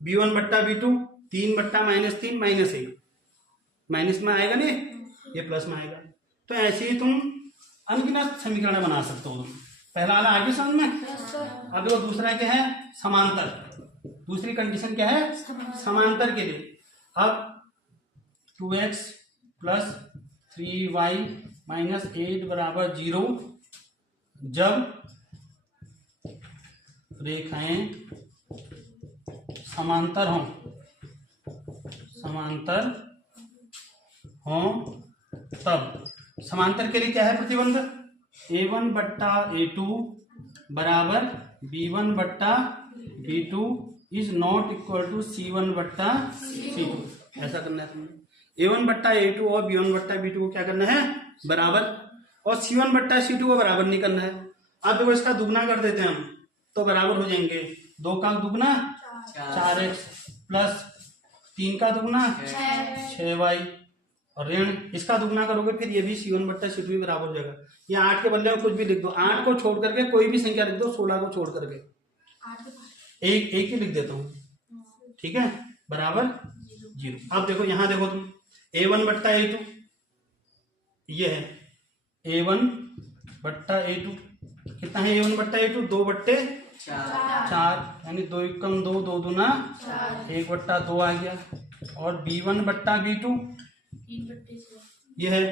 B1 बट्टा B2 3 बट्टा -3 -1 माइनस में आएगा नहीं, ये प्लस में आएगा। तो ऐसे ही तुम अनगिनत समीकरण बना सकते हो। तुम पहला वाला आगे समझ में। अब देखो दूसरा क्या है, समांतर। दूसरी कंडीशन क्या है, समांतर के लिए। अब 2x + 3y - 8 = 0 जब रेखाएं समांतर हों, तब समांतर के लिए क्या है प्रतिबंध, A1 बट्टा A2 बराबर B1 बट्टा B2 is not equal to C1 बट्टा C2। ऐसा करना है तुम्हें। A1 बट्टा A2 और B1 बट्टा B2 को क्या करना है, बराबर, और C1 बट्टा C2 को बराबर नहीं करना है। अब देखो इसका दुगना कर देते हैं हम तो बराबर हो जाएंगे। 2 का दुगना 4x प्लस 3 का दुगना 6y और ऋण इसका दुगना करोगे फिर ये भी C1 बट्टा C2 भी बराबर हो जाएगा। ये 8 के बदले में कुछ भी लिख दो, 8 को छोड़ करके कोई भी संख्या लिख दो, 16 को छोड़ करके एक ही लिख देता हूँ, ठीक है, बराबर 0। अब देखो यहाँ देखो तुम A1 बट्टा A2 ये है, A1 बट्टा A2 कितना है, A1 बट्टा A2 2 बट्टे 4 यानी 2 एकम 2 2 दूना 1 बट्टा 2 आ गया। और B1 बट्टा B2 ये है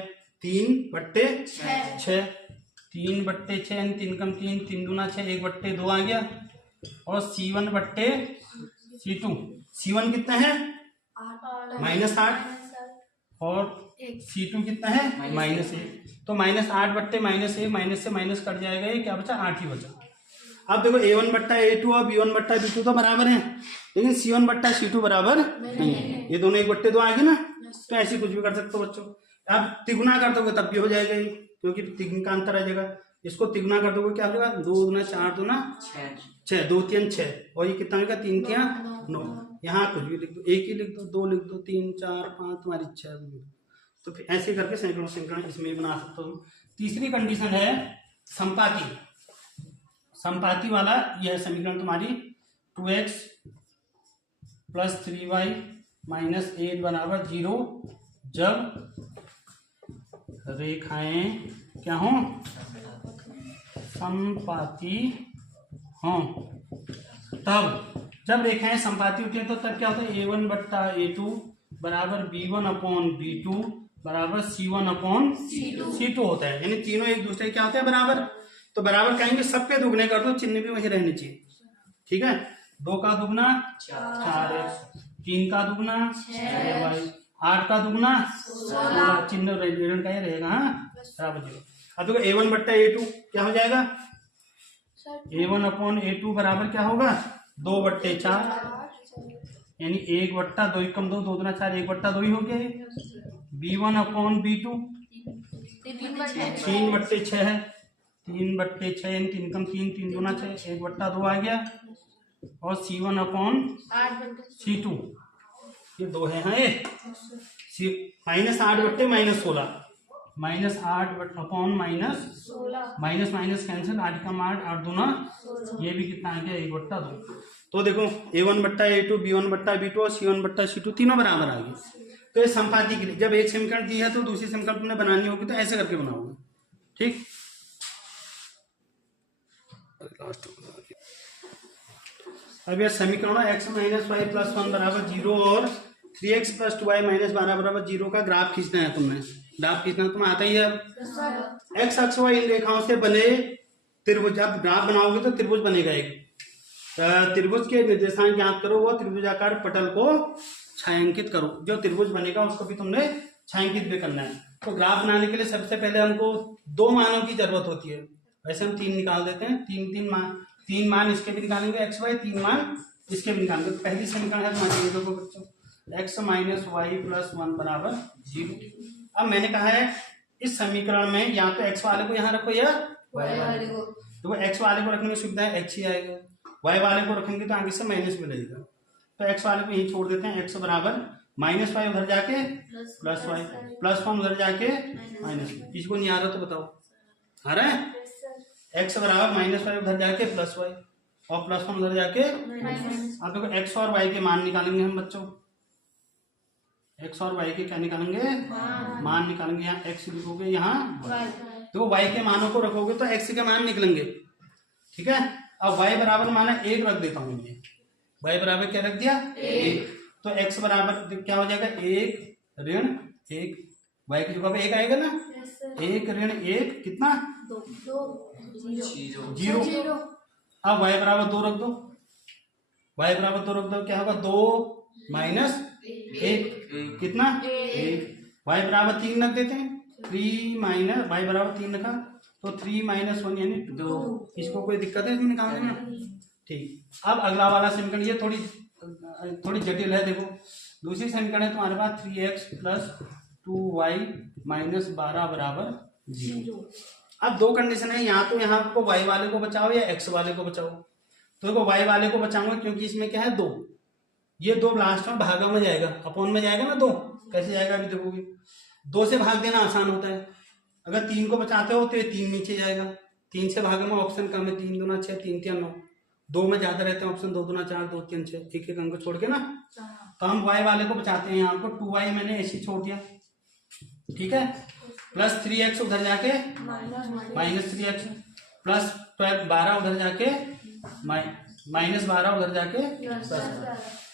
3 बट्टे 6 3 बट्टे 6 यानी 3 कम 3 3 दूना 6 1 बट्टे 2 आ गया। और C1 बट्टे C2 C1 कितना है -8 और C2 कितना है -1। तो -8 बट्टे -1 माइनस से माइनस कट जाएगा, ये क्या बचा 8 ही बचा। अब देखो A1 बट्टा A2 और B1 बट्टा B2 तो बराबर है, लेकिन C1 बट्टा C2 बराबर नहीं है। ये दोनों 1 बट्टे 2 आ गए ना, तो ऐसे कुछ भी कर सकते हो बच्चों। अब तिगुना कर दोगे तब भी हो जाएगा ये, क्योंकि तिगुन का अंतर आ जाएगा। इसको तिगुना कर दोगे क्या हो जाएगा, 2 दूना 4 दूना 6 2 3 6 और ये कितना होगा 3 3 9। यहाँ कुछ भी लिख दो, 1 ही लिख दो, 2 लिख दो, 3 4 5 तुम्हारी इच्छा है। तो फिर ऐसे करके समीकरण इसमें बना सकते हो। तीसरी कंडीशन है संपाती। संपाती वाला यह समीकरण तुम्हारी 2x + 3y - 8 = 0 जब रेखाएं क्या हों, संपाती हों। तब जब रेखाएं संपाती होती हैं तो तब क्या होता है, A1 बट्टा A2 बराबर B1/B2 बराबर C1/C2 होता है। यानी तीनों एक दूसरे क्या होते हैं, बराबर। तो बराबर कहेंगे सब पे दुगने कर दो, चिन्ह भी वही रहने चाहिए, ठीक है। 2 का दुगना 4x 3 का दुगना 6y 8 का दुगना 16 चिन्ह ऋण का ही रहेगा, हाँ बराबर 0। अब देखो A1 बट्टा A2 क्या हो जाएगा, A1/A2 बराबर क्या होगा 2 बट्टे 4 यानी 1 बट्टा 2 एकम 2 2 दूना 4 1 बट्टा 2 ही हो गया। B1/B2 3 बट्टे 6 है, 3 बट्टे 6 यानी 3 कम 3 3 दूना 6 1 बट्टा 2 आ गया। और C1/C2 ये 2 है, हाँ ये -8 बट्टे -16 -8 अपॉन माइनस माइनस कैंसिल 8 कम 8 8 दूना ये भी कितना आ गया 1 बट्टा 2। तो देखो A1 बट्टा A2 B1 बट्टा B2 और C1 बट्टा C2 तीनों बराबर आ गए। तो ये संपाती के लिए जब एक समीकरण दी है तो दूसरी समीकरण तुमने बनानी होगी तो ऐसे करके बनाओगे, ठीक। अब यह समीकरण x - y + 1 बराबर 0 और 3x + 2y - 12 बराबर 0 का ग्राफ खींचना है तुम्हें। ग्राफ खींचना तुम्हें आता ही है। x अक्ष व इन रेखाओं से बने त्रिभुज, अब ग्राफ बनाओगे तो त्रिभुज बनेगा एक। त्रिभुज के निर्देशांक ज्ञात करो, वो त्रिभुजाकार पटल को छायांकित करो। जो त्रिभुज बनेगा उसको भी तुमने छायांकित भी करना है। तो ग्राफ बनाने के लिए सबसे पहले हमको 2 मानों की जरूरत होती है। वैसे हम 3 निकाल देते हैं, 3 मान इसके भी निकालेंगे x y, 3 मान इसके भी निकालेंगे। तो पहली समीकरण है तुम्हारी देखो बच्चों, x - y + 1 बराबर 0। अब मैंने कहा है इस समीकरण में या तो x वाले को यहाँ रखो या y वाले को। तो x वाले को रखने में सुविधा है x ही आएगा, y वाले को रखेंगे तो आगे से माइनस में लगेगा। तो x वाले को यही छोड़ देते हैं, x बराबर -y उधर जाके +y +1 उधर जाके -y। इसको नहीं आ रहा तो बताओ, आ रहा है? x बराबर -y उधर जाके +y और प्लस वन उधर जाके। अब देखो एक्स और वाई के मान निकालेंगे हम बच्चों। एक्स और वाई के क्या निकालेंगे? मान निकालेंगे। यहाँ एक्स लिखोगे, यहाँ तो वाई के मानों को रखोगे तो एक्स के मान निकलेंगे। ठीक है। अब वाई बराबर माना 1 रख देता हूँ। ये वाई बराबर क्या रख दिया? 1। तो एक्स बराबर क्या हो जाएगा? 1 ऋण 1। वाई की जगह पे 1 आएगा ना? 1 ऋण 1 कितना? 0। अब वाई बराबर 2 रख दो। वाई बराबर 2 रख दो, क्या होगा? 2 माइनस 1 कितना? 1। वाई बराबर 3 रख देते हैं। 3 माइनस वाई बराबर 3 रखा तो 3 माइनस 1 यानी 2। इसको कोई दिक्कत है इसमें निकालने में? ठीक। अब अगला वाला समीकरण, ये थोड़ी जटिल है। देखो दूसरी समीकरण है तुम्हारे पास 3x प्लस 2y माइनस 12 बराबर 0। अब दो कंडीशन है, यहाँ तो यहाँ आपको y वाले को बचाओ या x वाले को बचाओ। तो देखो y वाले को बचाऊंगा क्योंकि इसमें क्या है? 2। ये 2 लास्ट में भागा में जाएगा, अपॉन में जाएगा ना। 2 कैसे जाएगा अभी देखोगे। 2 से भाग देना आसान होता है। अगर 3 को बचाते हो तो ये 3 नीचे जाएगा। 3 से भागे में ऑप्शन कम है। 3 दूना 6, 3 3 9। 2 में ज्यादा रहते हैं ऑप्शन। 2 दूना 4, 2 3 6, एक एक अंक छोड़ के ना। तो हम y वाले को बचाते हैं। यहाँ को 2y मैंने ऐसे छोड़ दिया। ठीक है। प्लस 3x उधर जाके माइनस 3x प्लस 12 उधर जाके माइनस 12 उधर जाके प्लस।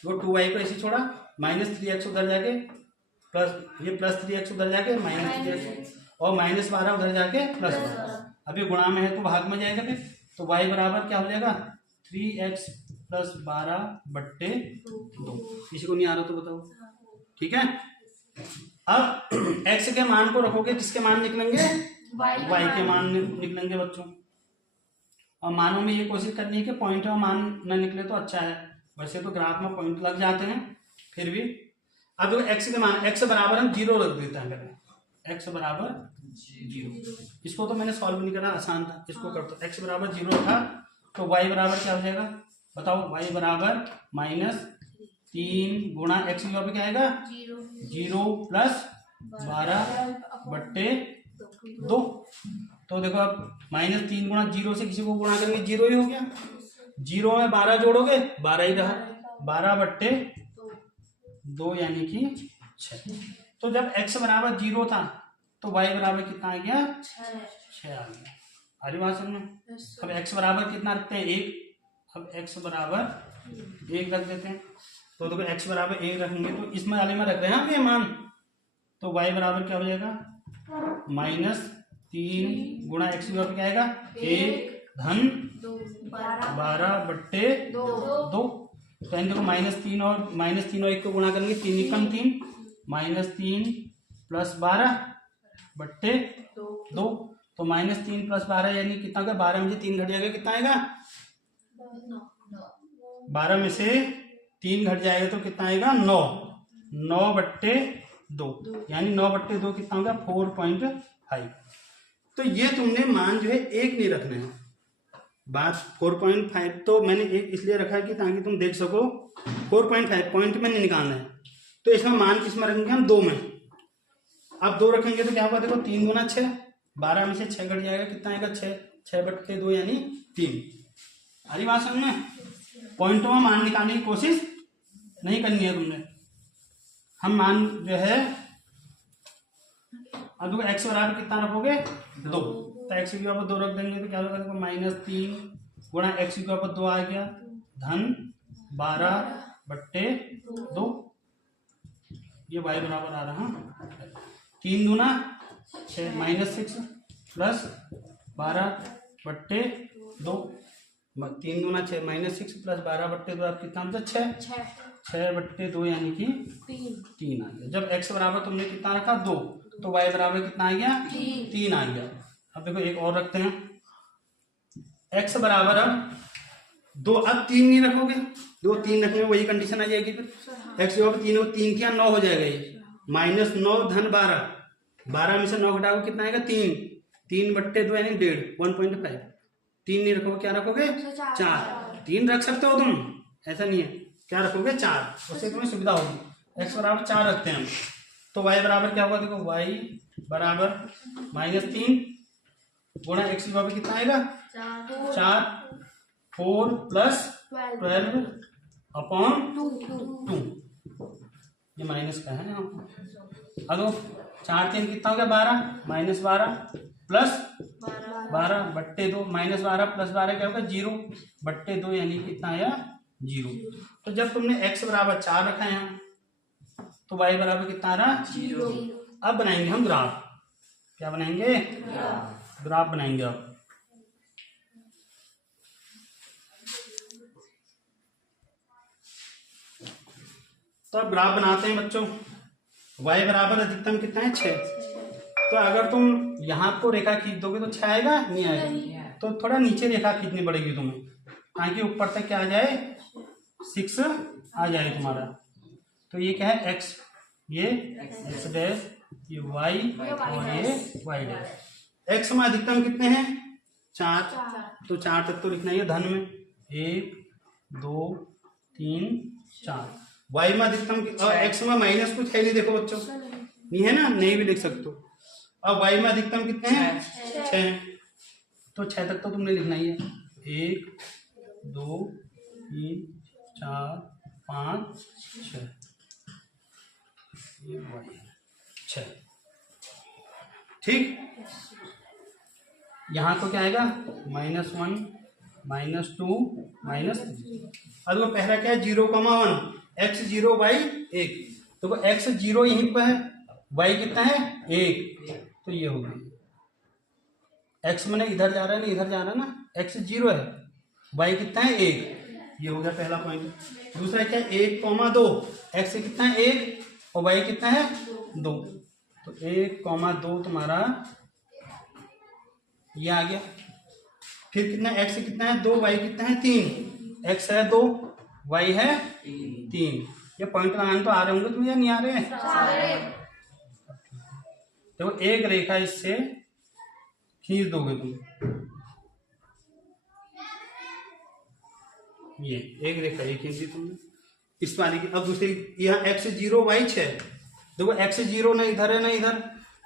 वो 2y को ऐसे छोड़ा, माइनस 3x उधर जाके प्लस, ये प्लस 3x उधर जाके माइनस 3x और माइनस 12 उधर जाके प्लस 12। अब ये गुणा में है तो भाग में जाएगा फिर। तो y बराबर क्या हो जाएगा? 3x प्लस 12 बट्टे 2। किसी को नहीं आ रहा तो बताओ। ठीक है। अब x के मान को रखोगे, किसके मान निकलेंगे? y के मान निकलेंगे बच्चों। और मानों में ये कोशिश करनी है कि पॉइंट में मान न निकले तो अच्छा है। वैसे तो ग्राफ में पॉइंट लग जाते हैं फिर भी। अब x के मान, x बराबर हम 0 रख देते हैं। x बराबर 0। इसको तो मैंने सॉल्व नहीं करना, आसान था। इसको कर दो। x बराबर 0 रखा तो y बराबर क्या हो जाएगा बताओ? y बराबर माइनस 3 गुणा x की पे क्या आएगा? 0 प्लस 12 बट्टे 2। तो देखो अब माइनस 3 गुणा 0 से किसी को गुणा करेंगे 0 ही हो गया। 0 में 12 जोड़ोगे 12 ही रहा। 12 बट्टे 2 यानी कि 6। तो जब x बराबर 0 था तो y बराबर कितना आ गया? 6 आ गया। हरी बात समझ में? अब x बराबर कितना रखते हैं? 1। अब x बराबर 1 रख देते हैं। तो देखो x बराबर 1 रखेंगे तो इसमें वाले में रख रहे हैं हम ये मान। तो y बराबर क्या हो जाएगा? माइनस 3 गुणा x की जगह क्या आएगा? 1 धन 12 बट्टे 2। तो देखो माइनस 3 और 1 को गुणा करेंगे। 3 एकम 3 माइनस 3 प्लस 12 बट्टे 2। तो माइनस 3 प्लस 12 यानी कितना होगा? 12 में से 3 घट जाएगा, कितना आएगा? 12 में से 3 घट जाएगा तो कितना आएगा? 9। 9 बट्टे 2 यानी 9 बट्टे 2 कितना होगा? 4.5। तो ये तुमने मान जो है 1 नहीं रखना है। बात 4.5 तो मैंने 1 इसलिए रखा है कि ताकि तुम देख सको 4.5 पॉइंट में नहीं निकालना है। तो इसमें मान किस में रखेंगे हम? 2 में। अब 2 रखेंगे तो क्या होगा? देखो 3 गुना 6, 12 में से 6 घट जाएगा, कितना आएगा? 6 बट्टे 2 यानी 3। अरे बात समझ में? पॉइंटों में मान निकालने की कोशिश नहीं करनी है तुमने। हम मान जो है अब देखो x बराबर कितना रखोगे? 2। तो x की जगह पर 2 रख देंगे तो क्या होगा? देखो माइनस 3 गुणा x की जगह पर 2 आ गया धन 12 बट्टे 2। ये y बराबर आ रहा 3 दूना 6 माइनस 6 प्लस 12 बट्टे 2। 3 दूना 6 माइनस 6 प्लस 12 बट्टे 2 आप कितना मतलब 6 बट्टे 2 यानी कि 3 आ गया। जब x बराबर तुमने कितना रखा? 2। तो y बराबर कितना आ गया? 3 आ गया। अब देखो एक और रखते हैं। x बराबर अब 2, अब 3 नहीं रखोगे। 2 3 रखने में वही कंडीशन आ जाएगी फिर। x जगह 3 हो, 3 क्या 9 हो जाएगा। ये माइनस 9 धन 12 में से 9 घटाओ कितना आएगा? 3 बट्टे 2 यानी 1.5। 3 नहीं रखोगे, क्या रखोगे? 4। 3 रख सकते हो तुम, ऐसा नहीं है। क्या रखोगे? 4। उससे तुम्हें सुविधा होगी। x बराबर 4 रखते हैं हम। तो y बराबर क्या होगा? देखो y बराबर माइनस 3 गुणा x की जगह कितना आएगा? 4 4 प्लस 12 अपॉन 2। ये माइनस का है यहाँ पर। अब 4 3 कितना हो गया 12, माइनस 12 प्लस 12 बट्टे 2, माइनस 12 प्लस 12 क्या होगा 0 बट्टे 2, यानी कितना आया 0। तो जब तुमने x बराबर 4 रखा है यहाँ, तो y बराबर कितना आ रहा 0। अब बनाएंगे हम ग्राफ। क्या बनाएंगे? ग्राफ बनाएंगे। अब तो अब ग्राफ बनाते हैं बच्चों। y बराबर अधिकतम कितना है 6। तो अगर तुम यहाँ को रेखा खींच दोगे तो 6 आएगा? नहीं आएगा। तो थोड़ा नीचे रेखा खींचनी पड़ेगी तुम्हें, ताकि ऊपर तक क्या आ जाए 6 आ जाए तुम्हारा। तो ये क्या है x, ये x डैश, ये y और ये y डैश। x में अधिकतम कितने हैं 4, तो 4 तक तो लिखना है धन में 1 2 3 4। y में अधिकतम और x में माइनस कुछ है नहीं, देखो बच्चों नहीं है ना, नहीं भी लिख सकते हो। अब y में अधिकतम कितने हैं 6, तो 6 तक तो तुमने लिखना ही है 1 2 3 4 5 6, ये y है 6। ठीक, यहाँ तो क्या आएगा -1 -2 -3। अब वो पहला क्या है 0,1, x 0 y 1। तो वो x 0 यहीं पर है, y कितना है 1, तो ये हो गई x मैंने इधर जा रहा है ना, इधर जा रहा है ना, x 0 है, y कितना है 1, ये हो गया पहला पॉइंट। दूसरा क्या 1,2, x कितना है 1 और y कितना है 2, तो 1,2 तुम्हारा ये आ गया। फिर कितना x कितना है 2, y कितना है 3, x है 2 y है 3। ये पॉइंट लगाने तो आ रहे होंगे तुम्हें या नहीं आ रहे हैं? तो एक रेखा इससे खींच दोगे तुम, ये एक रेखा ये खींच दी तुमने इस वाली की। अब दूसरी यहाँ x 0 y 6, देखो x 0 ना इधर है ना इधर,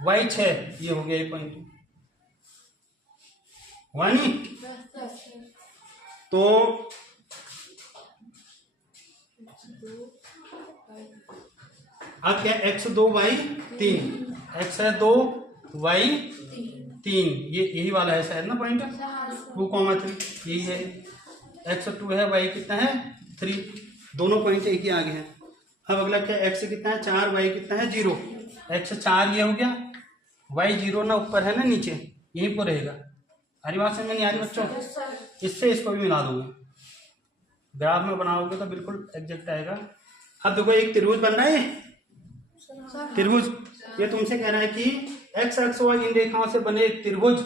y 6, ये हो गया एक पॉइंट हुआ नहीं। तो अब क्या x 2 y 3, x है 2 y 3, ये यही वाला है शायद ना पॉइंट 2,3, यही है। x 2 है, y कितना है 3, दोनों पॉइंट एक ही आगे हैं। अब अगला क्या x कितना है 4, y कितना है 0, x 4 ये हो गया, y 0 ना ऊपर है ना नीचे, यहीं पर रहेगा। हरी बात समझ नहीं आ रही बच्चों? इससे इसको भी मिला दोगे, ग्राफ में बनाओगे तो बिल्कुल एग्जैक्ट आएगा। अब देखो एक त्रिभुज बन रहा है, त्रिभुज ये तुमसे कह रहा है कि x अक्ष और इन रेखाओं से बने त्रिभुज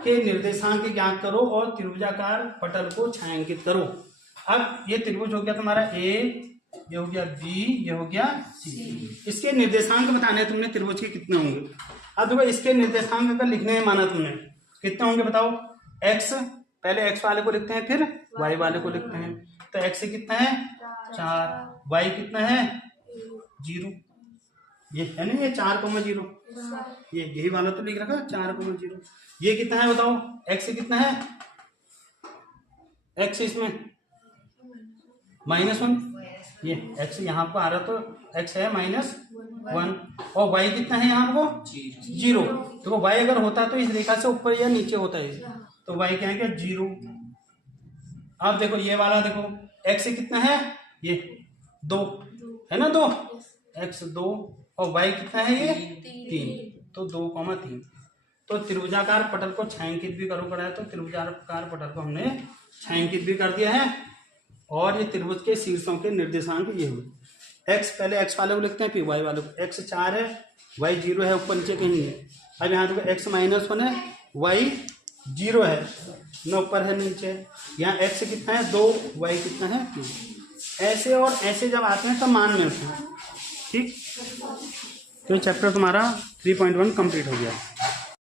के निर्देशांक ज्ञात करो और त्रिभुजाकार पटल को छायांकित करो। अब ये त्रिभुज हो गया तुम्हारा A, ये हो गया B, ये हो गया C। इसके निर्देशांक बताने हैं तुमने त्रिभुज के कितने होंगे। अब देखो इसके निर्देशांक अगर लिखने हैं माना तुमने, कितने होंगे बताओ। x पहले x वाले को लिखते हैं, फिर y वाले को लिखते हैं। तो x कितना है 4, y कितना है 0, ये है ना, ये 4,0, ये यही वाला तो लिख रखा 4,0। ये कितना है बताओ, x कितना है, x इसमें -1, ये x यहाँ पर आ रहा तो x है -1, और y कितना है यहाँ को 0। देखो y अगर होता तो इस रेखा से ऊपर या नीचे होता है, तो y क्या है क्या 0। अब देखो ये वाला देखो x कितना है, ये 2 है ना, 2 x 2 और y कितना है ये 3, तो 2,3। तो त्रिभुजाकार पटल को छायांकित भी करो कराया, तो त्रिभुजाकार पटल को हमने छायांकित भी कर दिया है। और ये त्रिभुज के शीर्षों के निर्देशांक ये हुए। x पहले x वाले को लिखते हैं, फिर y वाले को। x 4 है, y 0 है, ऊपर नीचे कहीं है। अब यहाँ देखो x -1 है, y 0 है, न ऊपर है नीचे। यहाँ x कितना है 2, y कितना है 3। ऐसे और ऐसे जब आते हैं तब मान मिलते हैं। ठीक, तो चैप्टर तुम्हारा 3.1 कंप्लीट हो गया।